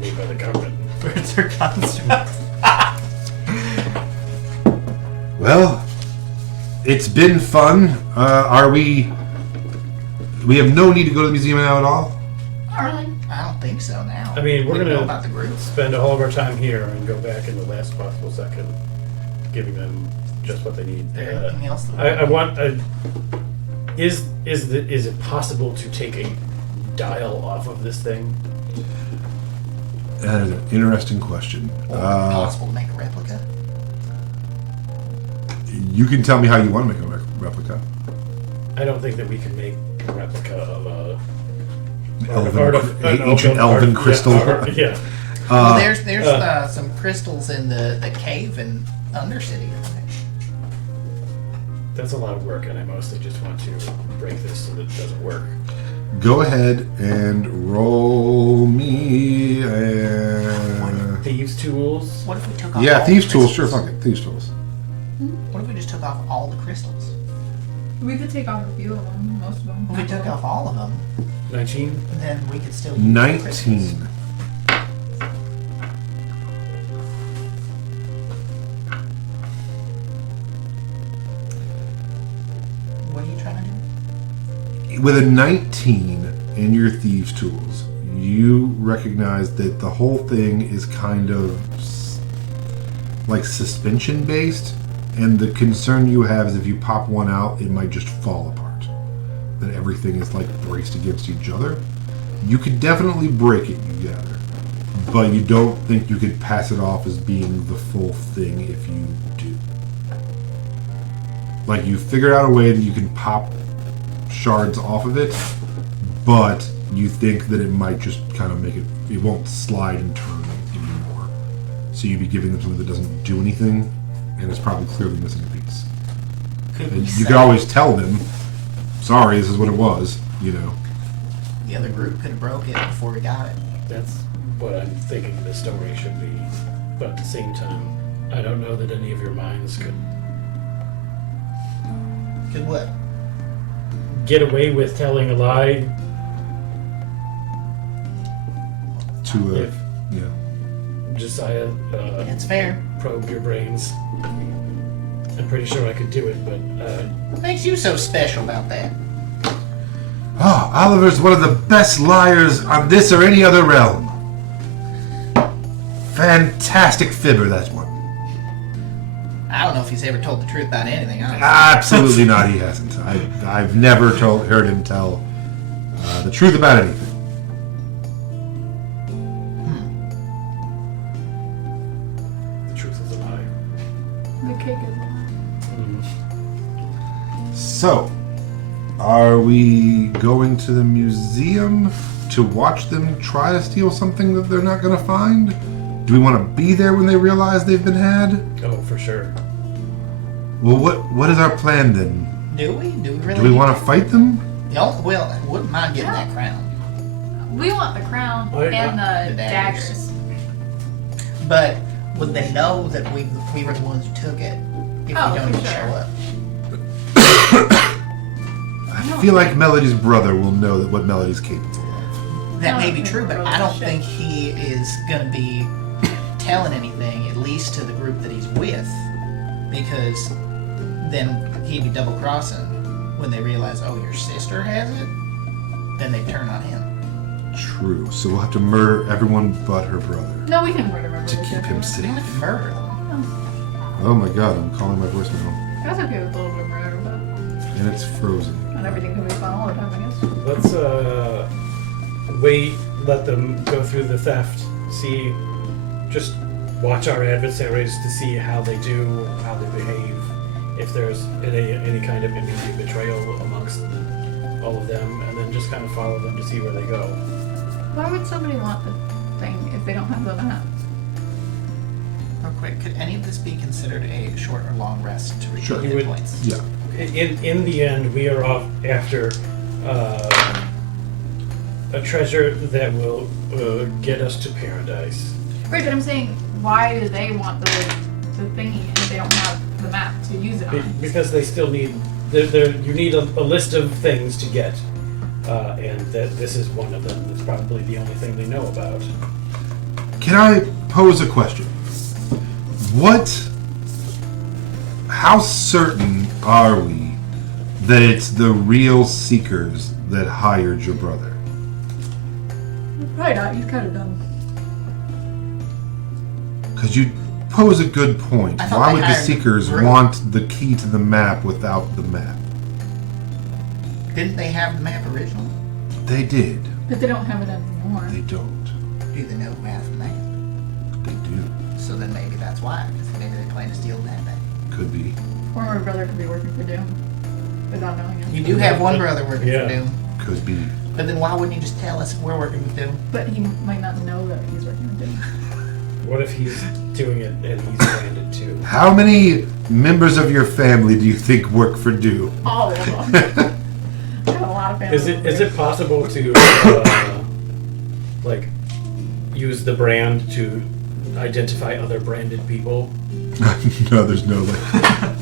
Made by the government. Birds are constructs. Well, it's been fun. We have no need to go to the museum now at all? Really? I don't think so now. I mean, we're We going know to about the groups. spend all of our time here and go back in the last possible second, giving them just what they need. Anything else? I want. Is it possible to take a dial off of this thing? That is an interesting question. Or possible to make a replica? You can tell me how you want to make a replica. I don't think that we can make a replica of a Ancient elven crystal. Yeah. Well, there's some crystals in the cave in Undercity. That's a lot of work, and I mostly just want to break this so that it doesn't work. Go ahead and roll me. Thieves' tools. What if we took off Yeah, all thieves the tools. Sure, crystals? fuck it. Thieves tools. What if we just took off all the crystals? We could take off a few of them, most of them. If we took off all of them, 19. then we could still use the crystals. 19. What are you trying to do? With a 19 in your thieves tools, you recognize that the whole thing is kind of like suspension based, and the concern you have is if you pop one out, it might just fall apart. That everything is like braced against each other. You could definitely break it, you gather, but you don't think you could pass it off as being the full thing if you do. Like, you figure out a way that you can pop shards off of it, but you think that it might just kind of make it, it won't slide and turn anymore. So you'd be giving them something that doesn't do anything, and it's probably clearly missing a piece. Could we And you say could always tell them, sorry, this is what it was, you know. the other group could have broke it before we got it? That's what I'm thinking the story should be. But at the same time, I don't know that any of your minds could Could what? get away with telling a lie To, if yeah. Josiah It's fair. probed your brains. I'm pretty sure I could do it, but What makes you so special about that? Oh, Oliver's one of the best liars on this or any other realm. Fantastic fibber, that one. I don't know if he's ever told the truth about anything. Honestly. Absolutely not. He hasn't. I've never heard him tell the truth about anything. The truth is a lie. The cake is So, are we going to the museum to watch them try to steal something that they're not going to find? Do we want to be there when they realize they've been had? Oh, for sure. Well, what is our plan then? Do we? Do we really? Do we want to fight them? Well, I wouldn't mind getting that crown. We want the crown Oh, yeah. and the daggers. But would they know that we were the ones who took it if Oh, we don't for even sure. show up? I feel like Melody's brother will know that what Melody's capable of. That No, may be it's true, but really I don't shit. think he is going to be telling anything, at least to the group that he's with, because then he'd be double crossing when they realize, oh, your sister has it. Then they turn on him. True. So we'll have to murder everyone but her brother No, we can murder to keep him We safe. don't have to murder them. Oh my god, I'm calling my voicemail. That's okay with a little bit of murder, but And it's frozen. not everything can be fun all the time, I guess. Let's wait, let them go through the theft, see, just watch our adversaries to see how they do, how they behave, if there's any kind of immediate betrayal amongst all of them, and then just kind of follow them to see where they go. Why would somebody want the thing if they don't have the map? Real quick, could any of this be considered a short or long rest to Sure. regain You hit would- points? Yeah. In the end, we are off after a treasure that will get us to paradise. Right, but I'm saying, why do they want the thingy if they don't have the map to use it on? Because they still need, you need a list of things to get, and that this is one of them. It's probably the only thing they know about. Can I pose a question? How certain are we that it's the real Seekers that hired your brother? Probably not, he's kind of dumb. Because you pose a good point. I thought Why they would the hired Seekers Ruth. want the key to the map without the map? Didn't they have the map originally? They did. But they don't have it anymore. They don't. Do they know who has the map? They do. So then maybe that's why. Because maybe they plan to steal that thing. Could be. Or my brother could be working for Doom without knowing it. You do have one brother working Yeah. for Doom. Could be. But then why wouldn't you just tell us we're working with Doom? But he might not know that he's working with Doom. What if he's doing it and he's branded too? How many members of your family do you think work for Dew? All of them. I have a lot of family. Is it possible to like use the brand to identify other branded people? No, there's no way.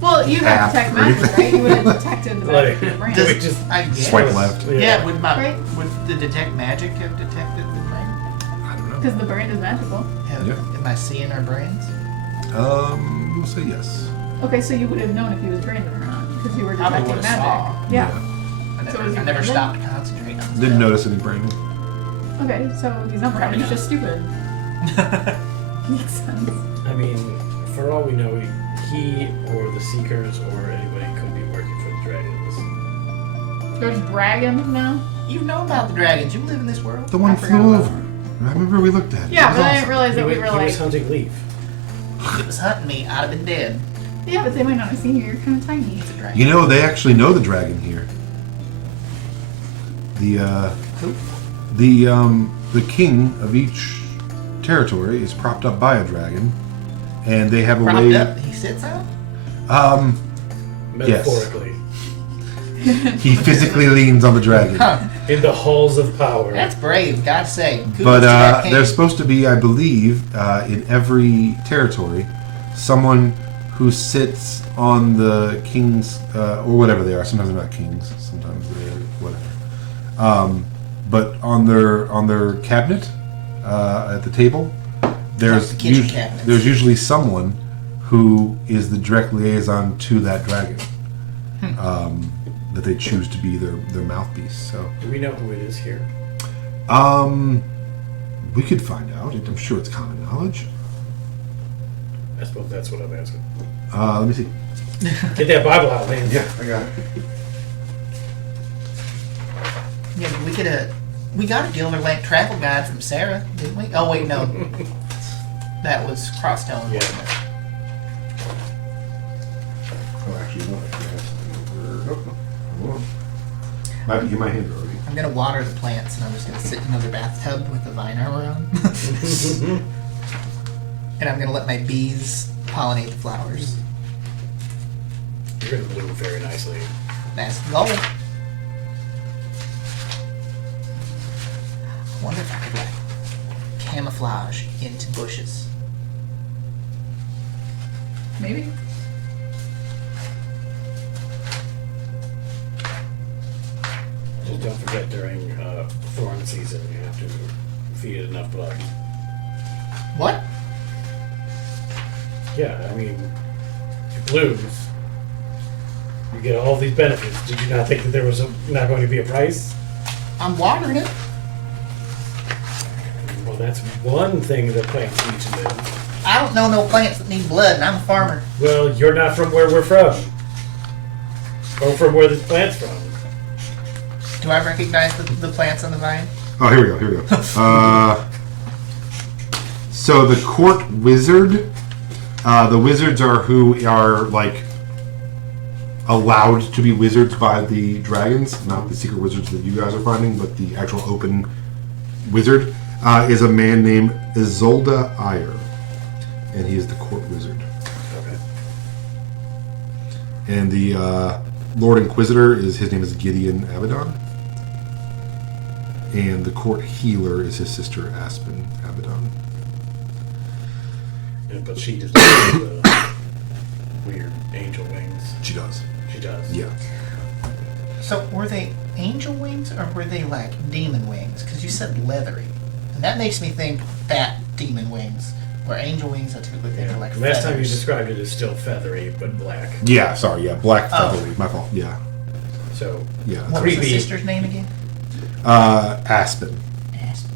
Well, you have detect magic, right? You would have detected the magic in the brand. Does it just I guess. Swipe left. Yeah, would Right. the detect magic have detected the brand? I don't know. Because the brand is magical. Yeah. Am I seeing our brains? We'll say yes. Okay, so you would have known if he was branded or not, because you were I detecting would've magic. saw. Yeah. I So is he never branded? stopped to concentrate on this. Didn't notice any branding. Okay, so he's not branded. He's just stupid. Makes sense. I mean, for all we know, he or the Seekers or anybody could be working for the Dragons. There's dragons now. You know about the dragons. You live in this world. The one I forgot flew about over. I remember we looked at it. Yeah, It was but I awesome. didn't realize that we were He like. was hunting Leaf. it. If it was hunting me, I'd have been dead. Yeah, but they might not have seen you. You're kind of tiny. It's a dragon. You know, they actually know the dragon here. Who? The king of each territory is propped up by a dragon, and they have a Propped way. up. He sits out. Metaphorically. He physically leans on the dragon. Huh. In the halls of power. That's brave. Gotta say. Kudos But to that king. there's supposed to be, I believe, in every territory, someone who sits on the king's, or whatever they are. Sometimes they're not kings. Sometimes they're whatever. But on their cabinet at the table, there's the kitchen cabinets. there's usually someone who is the direct liaison to that dragon. That they choose to be their mouthpiece. So. Do we know who it is here? We could find out. I'm sure it's common knowledge. I suppose that's what I'm asking. Let me see. Get that Bible out, man. Yeah, I got it. Yeah, we got a Gilderland travel guide from Sarah, didn't we? Oh wait, no, that was Crosstown. Yeah. Oh, actually, no. Might be in my hand already. I'm gonna water the plants, and I'm just gonna sit in another bathtub with the vine armor on, and I'm gonna let my bees pollinate the flowers. You're going to bloom very nicely. That's the goal. I wonder if I could like camouflage into bushes. Maybe. Just don't forget during thorn season, you have to feed it enough blood. What? Yeah, I mean, it blooms. You get all these benefits. Did you not think that there was not going to be a price? I'm watering it. Well, that's one thing that plants need to live. I don't know no plants that need blood, and I'm a farmer. Well, you're not from where we're from. Or from where this plant's from. Do I recognize the plants on the vine? Oh, here we go. So the court wizard, the wizards are who are like allowed to be wizards by the dragons, not the secret wizards that you guys are finding, but the actual open wizard is a man named Isolde Iyer, and he is the court wizard. Okay. And the Lord Inquisitor his name is Gideon Abaddon. And the court healer is his sister Aspen Abaddon. Yeah, but she does not have the weird angel wings. She does. She does. Yeah. So were they angel wings or were they like demon wings? Because you said leathery, and that makes me think bat demon wings. Where angel wings, I typically think are like Last time you feathers. described it as still feathery, but black. Yeah, sorry, yeah. Black Oh. feathery. My fault. Yeah. So, Yeah. What was the creepy. sister's name again? Aspen. Aspen.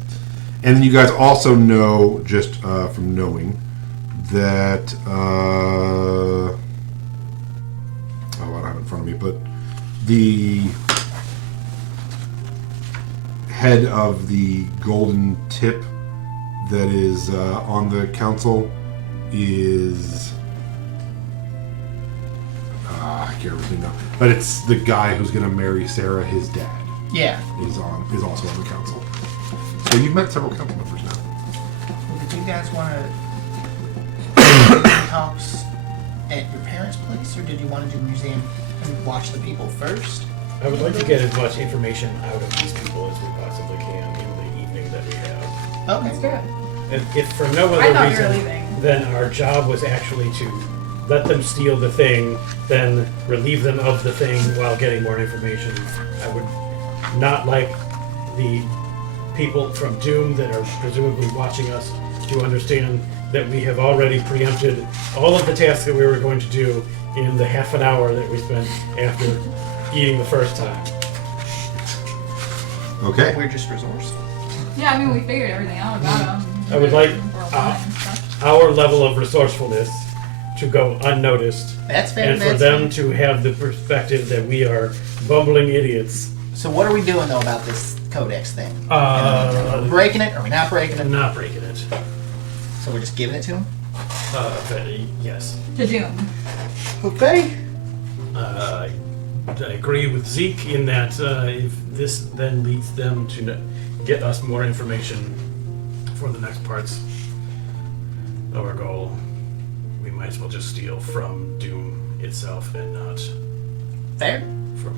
And then you guys also know, just from knowing, that oh, I don't have it in front of me, but the head of the golden tip that is on the council is I can't really know, but it's the guy who's going to marry Sarah, his dad. Yeah. Is also on the council. So you've met several council members now. Well, did you guys want to talks at your parents' place, or did you want to do the museum and watch the people first? I would like to get as much information out of these people as we possibly can in the evening that we have. Okay. That's good. And if for no I other thought you were reason, leaving. then our job was actually to let them steal the thing, then relieve them of the thing while getting more information. I would not like the people from Doom that are presumably watching us to understand that we have already preempted all of the tasks that we were going to do in the half an hour that we spent after eating the first time. Okay. We're just resourceful. Yeah, I mean, we figured everything out about them. I would like stuff. our level of resourcefulness to go unnoticed, That's fair. and for that's them fair. to have the perspective that we are bumbling idiots. So what are we doing though about this codex thing? Are we Uh, breaking it? Are we not breaking it? not breaking it. So we're just giving it to him? But, yes. To Doom. Okay. I agree with Zeke in that if this then leads them to get us more information for the next parts of our goal, we might as well just steal from Doom itself and not Fair. from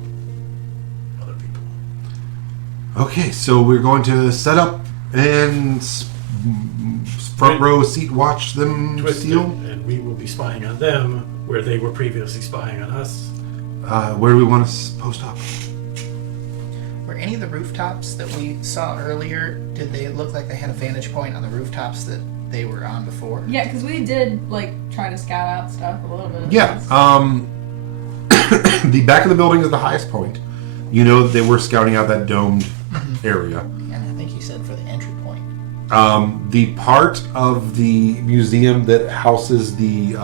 other people. Okay, so we're going to set up and front row seat watch them Twisted, steal. and we will be spying on them where they were previously spying on us. Where do we want to post up? Were any of the rooftops that we saw earlier, did they look like they had a vantage point on the rooftops that they were on before? Yeah, because we did, like, try to scout out stuff a little bit. Yeah. The back of the building is the highest point. You know that they were scouting out that domed area. And I think you said for the entry point. The part of the museum that houses the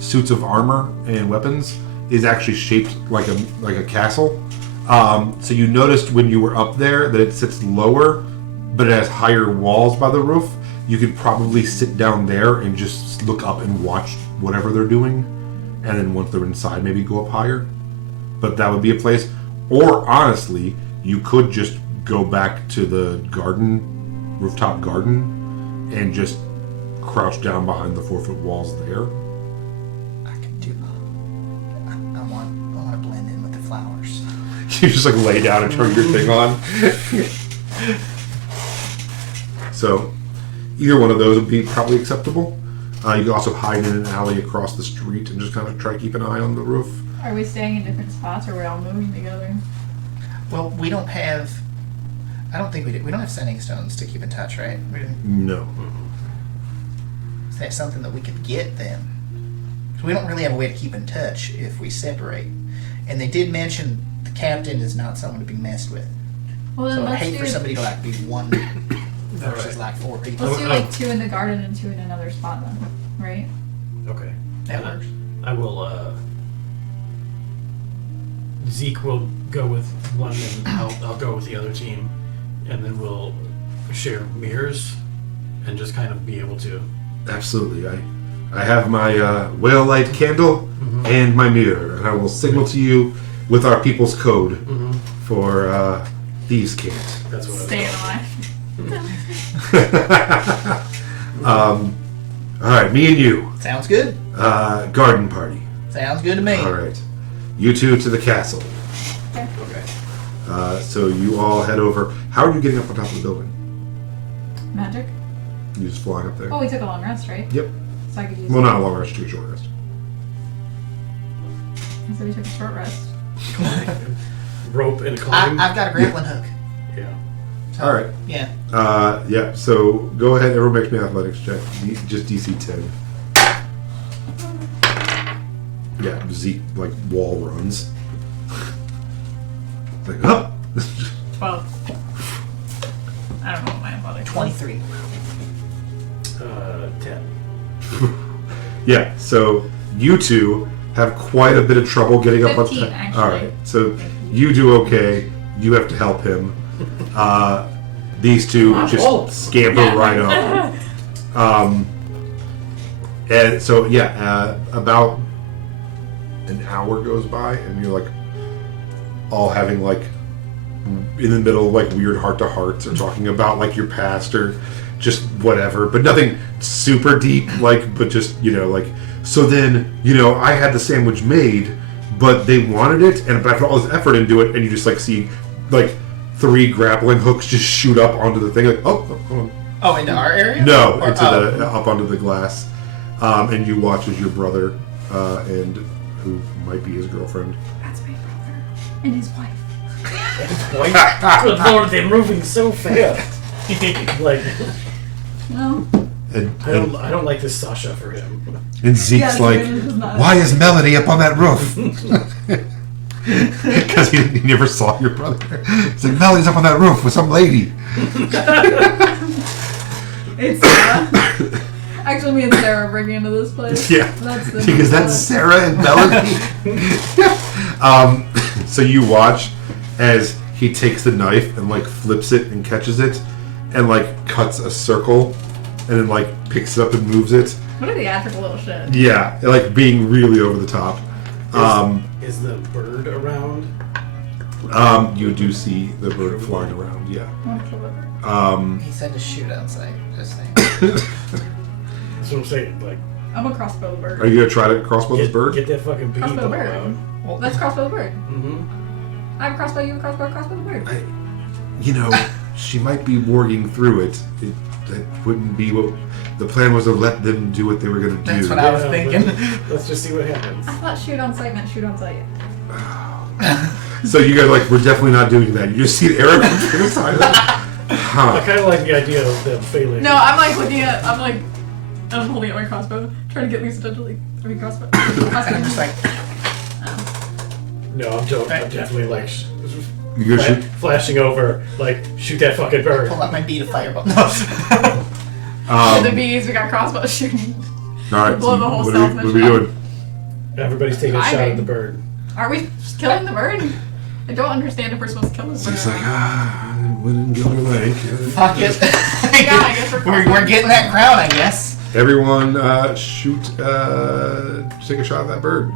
suits of armor and weapons is actually shaped like a castle. So you noticed when you were up there that it sits lower, but it has higher walls by the roof. You could probably sit down there and just look up and watch whatever they're doing, and then once they're inside, maybe go up higher. But that would be a place. Or honestly, you could just go back to the garden, rooftop garden, and just crouch down behind the 4-foot walls there. I can do. I want to blend in with the flowers. You just like lay down and turn your thing on. So either one of those would be probably acceptable. You could also hide in an alley across the street and just kind of try to keep an eye on the roof. Are we staying in different spots, or are we all moving together? Well, we don't have. I don't think we do. We don't have sending stones to keep in touch, right? No. Is that something that we could get then? So we don't really have a way to keep in touch if we separate. And they did mention the captain is not someone to be messed with. Well, then So I'd let's hate do. for somebody to like be one versus like 4 people. Let's do like 2 in the garden and 2 in another spot then, right? Okay. That works. I will, Zeke will go with one, and I'll go with the other team, and then we'll share mirrors and just kind of be able to. Absolutely. I have my whale light candle and my mirror, and I will signal to you with our people's code for thieves' can't. That's what Staying I All right, me and you. Sounds good. Garden party. Sounds good to me. All right. You two to the castle. Okay. Okay. So you all head over. How are you getting up on top of the building? Magic? You just flying up there? Oh, we took a long rest, right? Yep. So I could use Well, not a long rest, too short rest. So we took a short rest. Rope and climb. I've got a grappling hook. Yeah. So, All right. Yeah. Yeah, so go ahead. Everyone makes me an athletics check. Just DC 10. Yeah, Zeke, like, wall runs. Like, oh! 12. I don't know what my athletics is. 23. 10. Yeah, so you two have quite a bit of trouble getting up on 15, top. actually. Alright, so you do okay. You have to help him. These two just scamper right up. And so, yeah, about an hour goes by, and you're like all having like in the middle like weird heart-to-hearts or talking about like your past or just whatever, but nothing super deep, like, but just, you know, like, so then, you know, I had the sandwich made, but they wanted it, and I put all this effort into it, and you just like see like 3 grappling hooks just shoot up onto the thing, like, oh, hold on. Oh, into our area? No, Or- into the up onto the glass, and you watch as your brother and who might be his girlfriend. That's my brother. And his wife. Good lord, they're moving so fast. Like, No. And I don't like this Sasha for him. Zeke's Yeah, like, it is not- why is Melody up on that roof? Because he never saw your brother. He's like, Melody's up on that roof with some lady. It's Sarah. Actually, me and Sarah are breaking into this place. Yeah, That's the because that's Sarah and Melody. So you watch as he takes the knife and like flips it and catches it, and like cuts a circle, and then like picks it up and moves it. What a theatrical little shit. Yeah, like being really over the top. Is the bird around? You do see the bird flying around. Yeah. He said to shoot outside. Just saying. That's what I'm saying. Like, I'm a crossbow bird. Are you gonna try to crossbow this bird? Get that fucking bee Crossbow ball bird. out. Well, let's crossbow the bird. Mm-hmm. I have a crossbow, you have a crossbow the bird. You know, she might be warging through it. That wouldn't be what the plan was, to let them do what they were gonna do. That's what I was thinking. Let's just see what happens. I thought shoot on sight meant shoot on sight. So you guys like, we're definitely not doing that. You just see an arrow come through the side of it. I Huh. kind of like the idea of them failing. No, I'm like looking at, I'm holding up my crossbow, trying to get Lisa to delete. Crossbow. I'm just like, No, I'm definitely like You gonna shoot? flashing over, like, shoot that fucking bird. pull out my bead of fireball. The bees, we got crossbows shooting. All right. Blow so the whole what stealth are we mission doing? Everybody's taking a shot at the bird. Are we killing the bird? I don't understand if we're supposed to kill this bird. It's like, we didn't get her leg. Fuck it. Yeah, I guess we're getting that crown, I guess. Everyone, shoot, take a shot at that bird.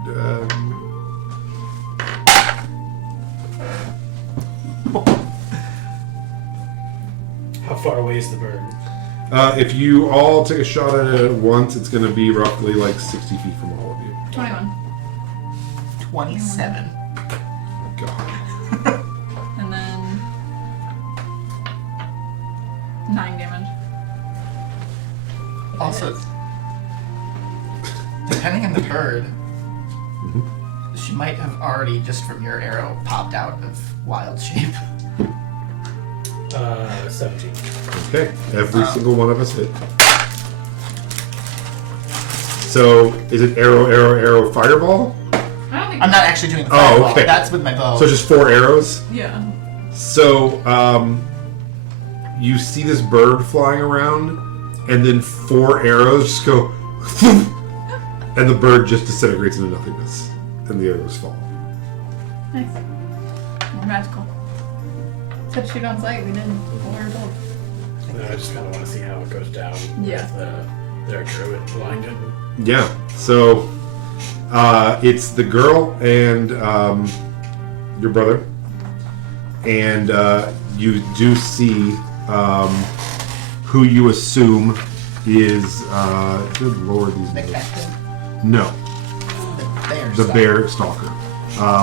How far away is the bird? If you all take a shot at it at once, it's going to be roughly like 60 feet from all of you. 21. 27. God. And then 9 damage. Also, depending on the bird, she might have already, just from your arrow, popped out of wild shape. 17. Okay, every single one of us hit. So, is it arrow, fireball? I don't think I'm not actually doing the fireball. okay. That's with my bow. So just 4 arrows? Yeah. So, you see this bird flying around, and then 4 arrows just go, and the bird just disintegrates into nothingness, and the arrows fall. Nice. More magical. Said shoot on sight, we didn't. Or both. I just kind of want to see how it goes down. Yeah. With their druid blinded. Yeah, so it's the girl and your brother, and you do see who you assume is good lord, these the names. captain. No, The bear. the bear stalker,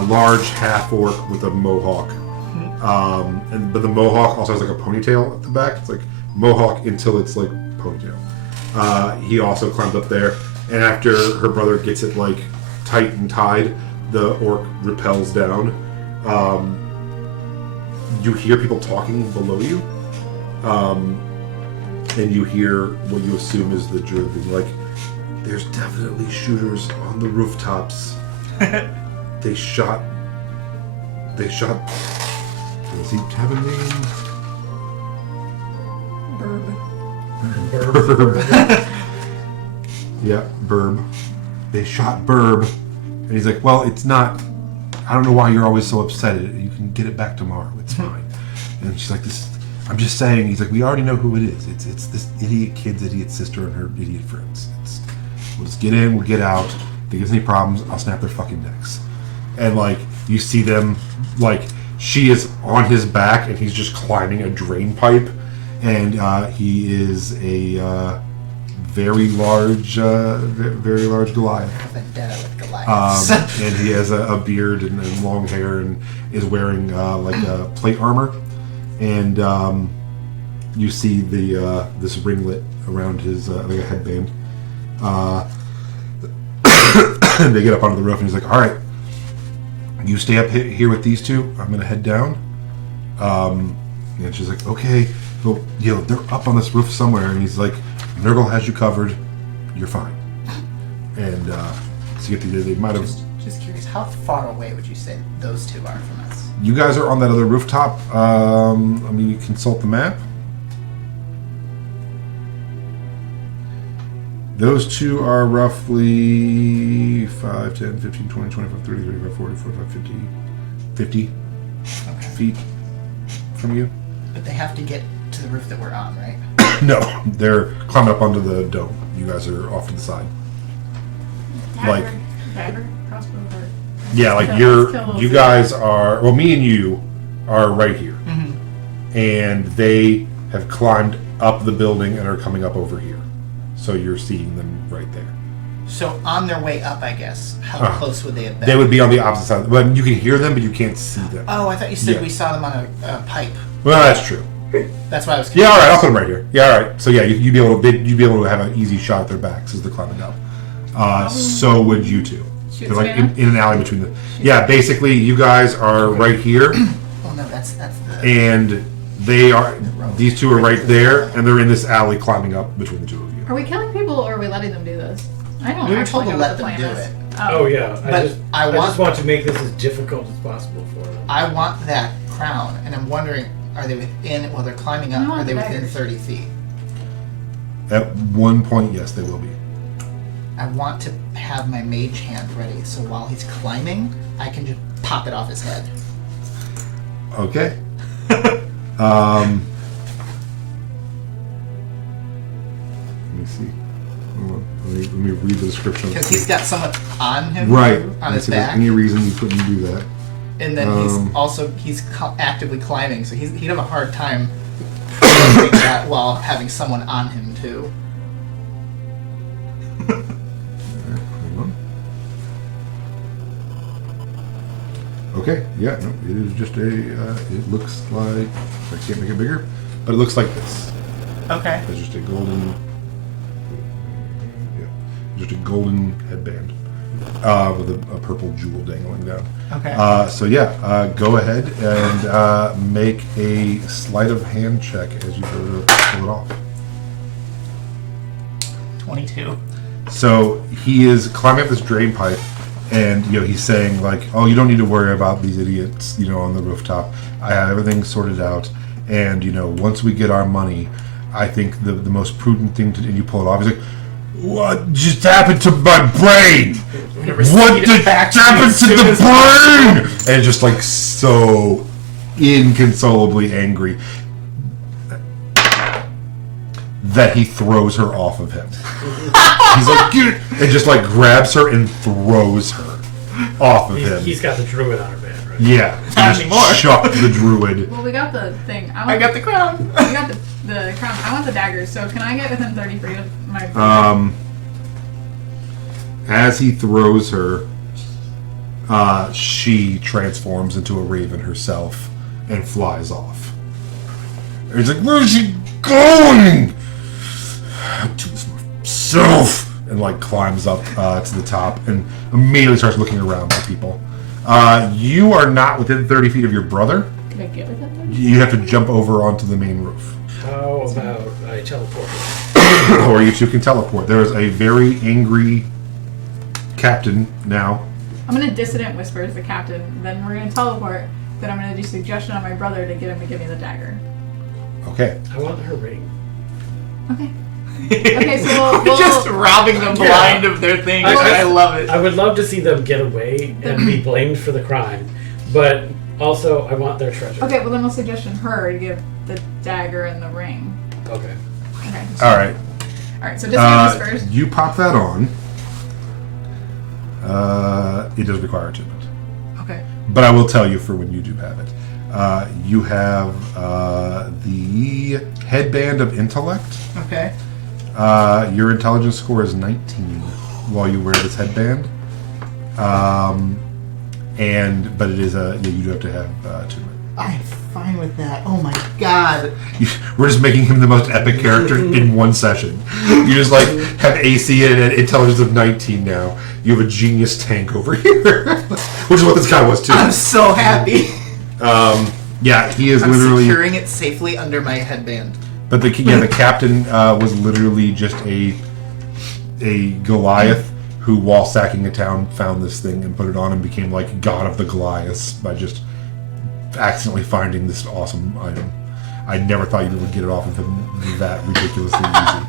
large half orc with a mohawk, but the mohawk also has like a ponytail at the back. It's like mohawk until it's like ponytail. He also climbs up there, and after her brother gets it like tight and tied, the orc rappels down. You hear people talking below you, and you hear what you assume is the druid being like, "There's definitely shooters on the rooftops. They shot. Does he have a name? Burb. Yeah, Burb. They shot Burb. And he's like, well, it's not... I don't know why you're always so upset. You can get it back tomorrow. It's fine. And she's like, I'm just saying. He's like, we already know who it is. It's this idiot kid's idiot sister and her idiot friends. We'll just get in, we'll get out. If they give us any problems, I'll snap their fucking necks. And, like, you see them, like, she is on his back and he's just climbing a drain pipe. And he is a very large Goliath. Vendetta with Goliaths. And he has a beard and long hair and is wearing like a plate armor. And you see the this ringlet around his like a headband. And they get up onto the roof and he's like, all right, you stay up here with these two. I'm going to head down. And she's like, okay. Well, you know, they're up on this roof somewhere, and he's like, Nurgle has you covered. You're fine. And so they might have... Just curious, how far away would you say those two are from us? You guys are on that other rooftop. I mean, you consult the map. Those two are roughly 5, 10, 15, 20, 25, 30, 35, 40, 45, 50 Okay. feet from you. But they have to get to the roof that we're on, right? No, they're climbing up onto the dome. You guys are off to the side. Dagger? Crossbow? Or... Yeah, like you guys are, well, me and you are right here. Mm-hmm. And they have climbed up the building and are coming up over here. So you're seeing them right there. So on their way up, I guess, how close would they have been? They would be on the opposite side. But you can hear them, but you can't see them. Oh, I thought you said we saw them on a pipe. Well, that's true. That's why I was confused. Yeah, all right, I'll put them right here. Yeah, all right. So yeah, you'd be able to have an easy shot at their backs as they're climbing up. So would you two. They're like in an alley between them. Yeah, basically, you guys are right here. Oh no, that's the. And they are. These two are right there, and they're in this alley climbing up between the two of you. Are we killing people or are we letting them do this? I don't We were actually told to know let what the them plan do is. it. Oh yeah, But I just want to make this as difficult as possible for them. I want that crown, and I'm wondering, are they within, while they're climbing up, I want are they the within daggers. 30 feet? At one point, yes, they will be. I want to have my mage hand ready, so while he's climbing, I can just pop it off his head. Okay. Let me see. Hold on. Let me read the description. Because he's got someone on him, right. on his if there's back. any reason you couldn't do that. And then he's actively climbing, so he'd have a hard time doing that while having someone on him too. Hold on. Okay, yeah, no, it is just it looks like, I can't make it bigger, but it looks like this. Okay. It's just a golden, just a golden headband with a purple jewel dangling down. Okay. So yeah, go ahead and make a sleight of hand check as you go to pull it off. 22. So he is climbing up this drain pipe, and he's saying like, "Oh, you don't need to worry about these idiots, on the rooftop. I have everything sorted out, and once we get our money, I think the most prudent thing to." And you pull it off. He's like, "What just happened to my brain? What did happen to the brain?" And just like so inconsolably angry that he throws her off of him. He's like, "Get it!" And just like grabs her and throws her off of him. He's got the druid on her back, right? Yeah. Not He anymore. just chucked the druid. Well, we got the thing. I got the crown. We got the crown. I want the daggers. So can I get within 30 feet of my brother? As he throws her, she transforms into a raven herself and flies off. And he's like, "Where's she going?" "I'll do this myself," and like climbs up to the top and immediately starts looking around at people. You are not within 30 feet of your brother. Can I get within 30? You have to jump over onto the main roof. How about I teleport? Or you two can teleport. There is a very angry captain now. I'm gonna dissident whisper to the captain. Then we're gonna teleport. Then I'm gonna do suggestion on my brother to get him to give me the dagger. Okay. I want her ring. Okay. Okay, so we'll Just robbing them blind of their things. I love it. I would love to see them get away and be blamed for the crime, but also I want their treasure. Okay, well then we'll suggestion her to give the dagger and the ring. Okay. Okay. All right. All right. So dissident whispers. You pop that on. It does require attunement. Okay. But I will tell you for when you do have it. You have the headband of intellect. Okay. Your intelligence score is 19 while you wear this headband. But it is you do have to have attunement. I'm fine with that. Oh my god. We're just making him the most epic character in one session. You just like have AC and an intelligence of 19 now. You have a genius tank over here, which is what this guy was too. I'm so happy. Yeah, he is I'm literally securing it safely under my headband. But the captain was literally just a Goliath who, while sacking a town, found this thing and put it on and became like god of the Goliaths by just accidentally finding this awesome item. I never thought you would get it off of him that ridiculously easy.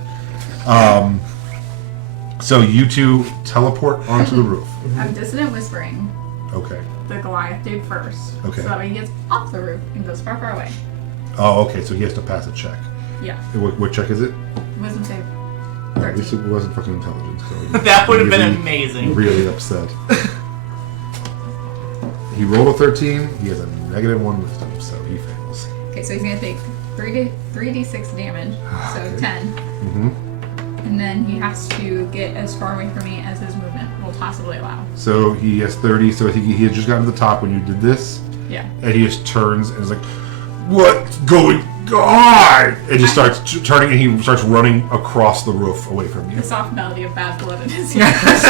So you two teleport onto the roof. I'm dissident whispering Okay. the Goliath dude first. Okay. So that way he gets off the roof and goes far, far away. Oh, okay. So he has to pass a check. Yeah. What check is it? Wisdom save. At least it wasn't fucking intelligence. So That would have been amazing. Really upset. He rolled a 13. He has a -1 wisdom, so he fails. Okay, so he's gonna take 3d6 damage, so Okay. 10. Mm-hmm. And then he has to get as far away from me as his movement will possibly allow. So he has 30. So he had just gotten to the top when you did this, Yeah. and he just turns and is like, "What's going on?" And just starts turning, and he starts running across the roof away from you. The soft melody of bad blood in his ears.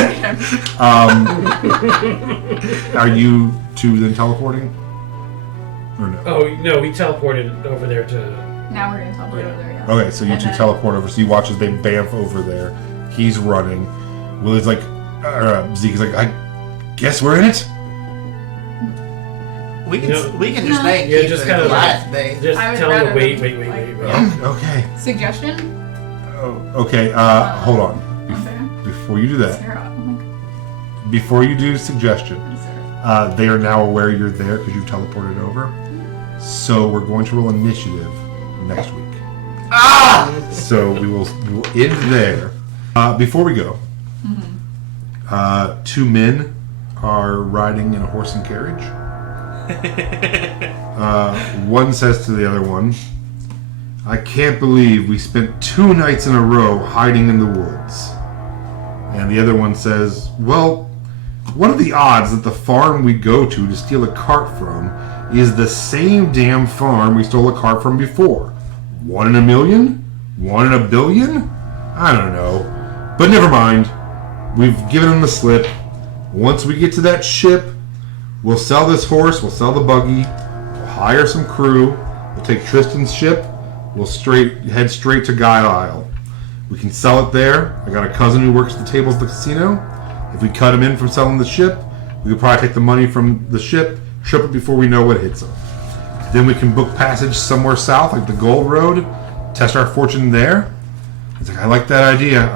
Are you two then teleporting? Or no? Oh no, we teleported over there to. Now we're gonna teleport over there. Yeah. Okay, so you And two then- teleport over. So you watch as they bamf over there. He's running. Willie's like, Zeke's like, "I guess we're in it." We can No. we can just No. thank Yeah, keep just the kind of Goliath like, thing. just I would tell them to rather wait. them, Okay. Suggestion? Oh, okay. Hold on. Okay. before you do that, Sarah. Oh my god. before you do suggestion, Sarah. they are now aware you're there because you've teleported over. So we're going to roll initiative next week. So we will end there. Before we go, two men are riding in a horse and carriage. One says to the other one, "I can't believe we spent 2 nights in a row hiding in the woods." And the other one says, "Well, what are the odds that the farm we go to steal a cart from is the same damn farm we stole a cart from before? 1 in a million? 1 in a billion? I don't know. But never mind. We've given them the slip. Once we get to that ship, we'll sell this horse, we'll sell the buggy, we'll hire some crew, we'll take Tristan's ship, we'll head straight to Guile Isle. We can sell it there. I got a cousin who works the tables at the casino. If we cut him in from selling the ship, we could probably take the money from the ship, trip it before we know what hits them. Then we can book passage somewhere south, like the Gold Road, test our fortune there." He's like, I like that idea.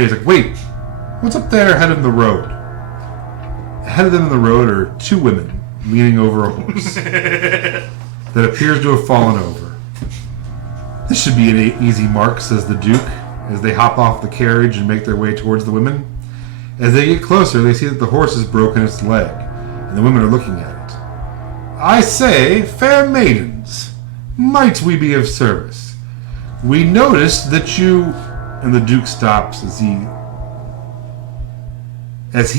He's like, "Wait, what's up there ahead of the road?" Ahead of them in the road are 2 women leaning over a horse that appears to have fallen over. "This should be an easy mark," says the Duke, as they hop off the carriage and make their way towards the women. As they get closer, they see that the horse has broken its leg, and the women are looking at it. "I say, fair maidens, might we be of service? We noticed that you..." And the Duke stops as he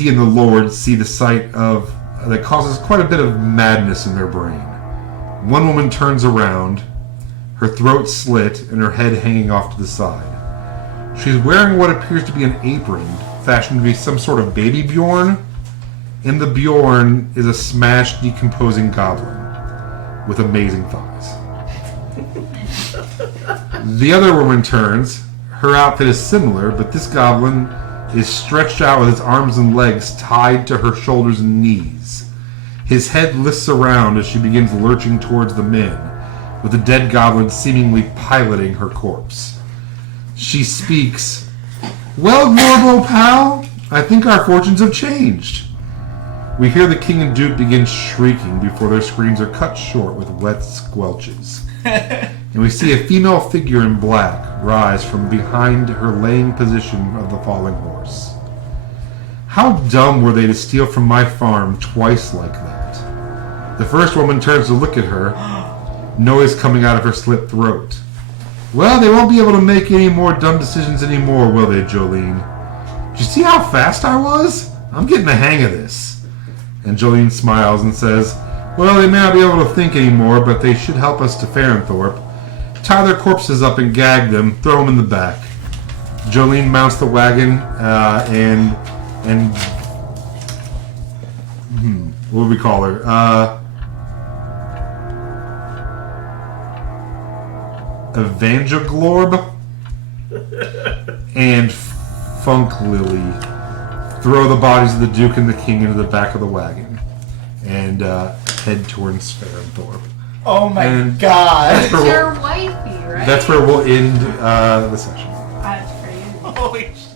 and the Lord see the sight of that causes quite a bit of madness in their brain. One woman turns around, her throat slit and her head hanging off to the side. She's wearing what appears to be an apron, fashioned to be some sort of baby Bjorn. In the Bjorn is a smashed, decomposing goblin with amazing thighs. The other woman turns. Her outfit is similar, but this goblin is stretched out with his arms and legs tied to her shoulders and knees. His head lifts around as she begins lurching towards the men, with the dead goblin seemingly piloting her corpse. She speaks, "Well, Glorbo pal, I think our fortunes have changed." We hear the king and duke begin shrieking before their screams are cut short with wet squelches. And we see a female figure in black rise from behind her laying position of the falling horse. How dumb were they to steal from my farm twice like that? The first woman turns to look at her, noise coming out of her slit throat. "Well, they won't be able to make any more dumb decisions anymore, will they, Jolene? Did you see how fast I was? I'm getting the hang of this." And Jolene smiles and says, "Well, they may not be able to think anymore, but they should help us to Farrenthorpe. Tie their corpses up and gag them, throw them in the back." Jolene mounts the wagon and what do we call her? Evangelorb and Funk Lily throw the bodies of the Duke and the King into the back of the wagon and head towards Farrenthorpe. Oh my And god. It's your wifey, right? That's where we'll end the session. That's crazy. Holy shit.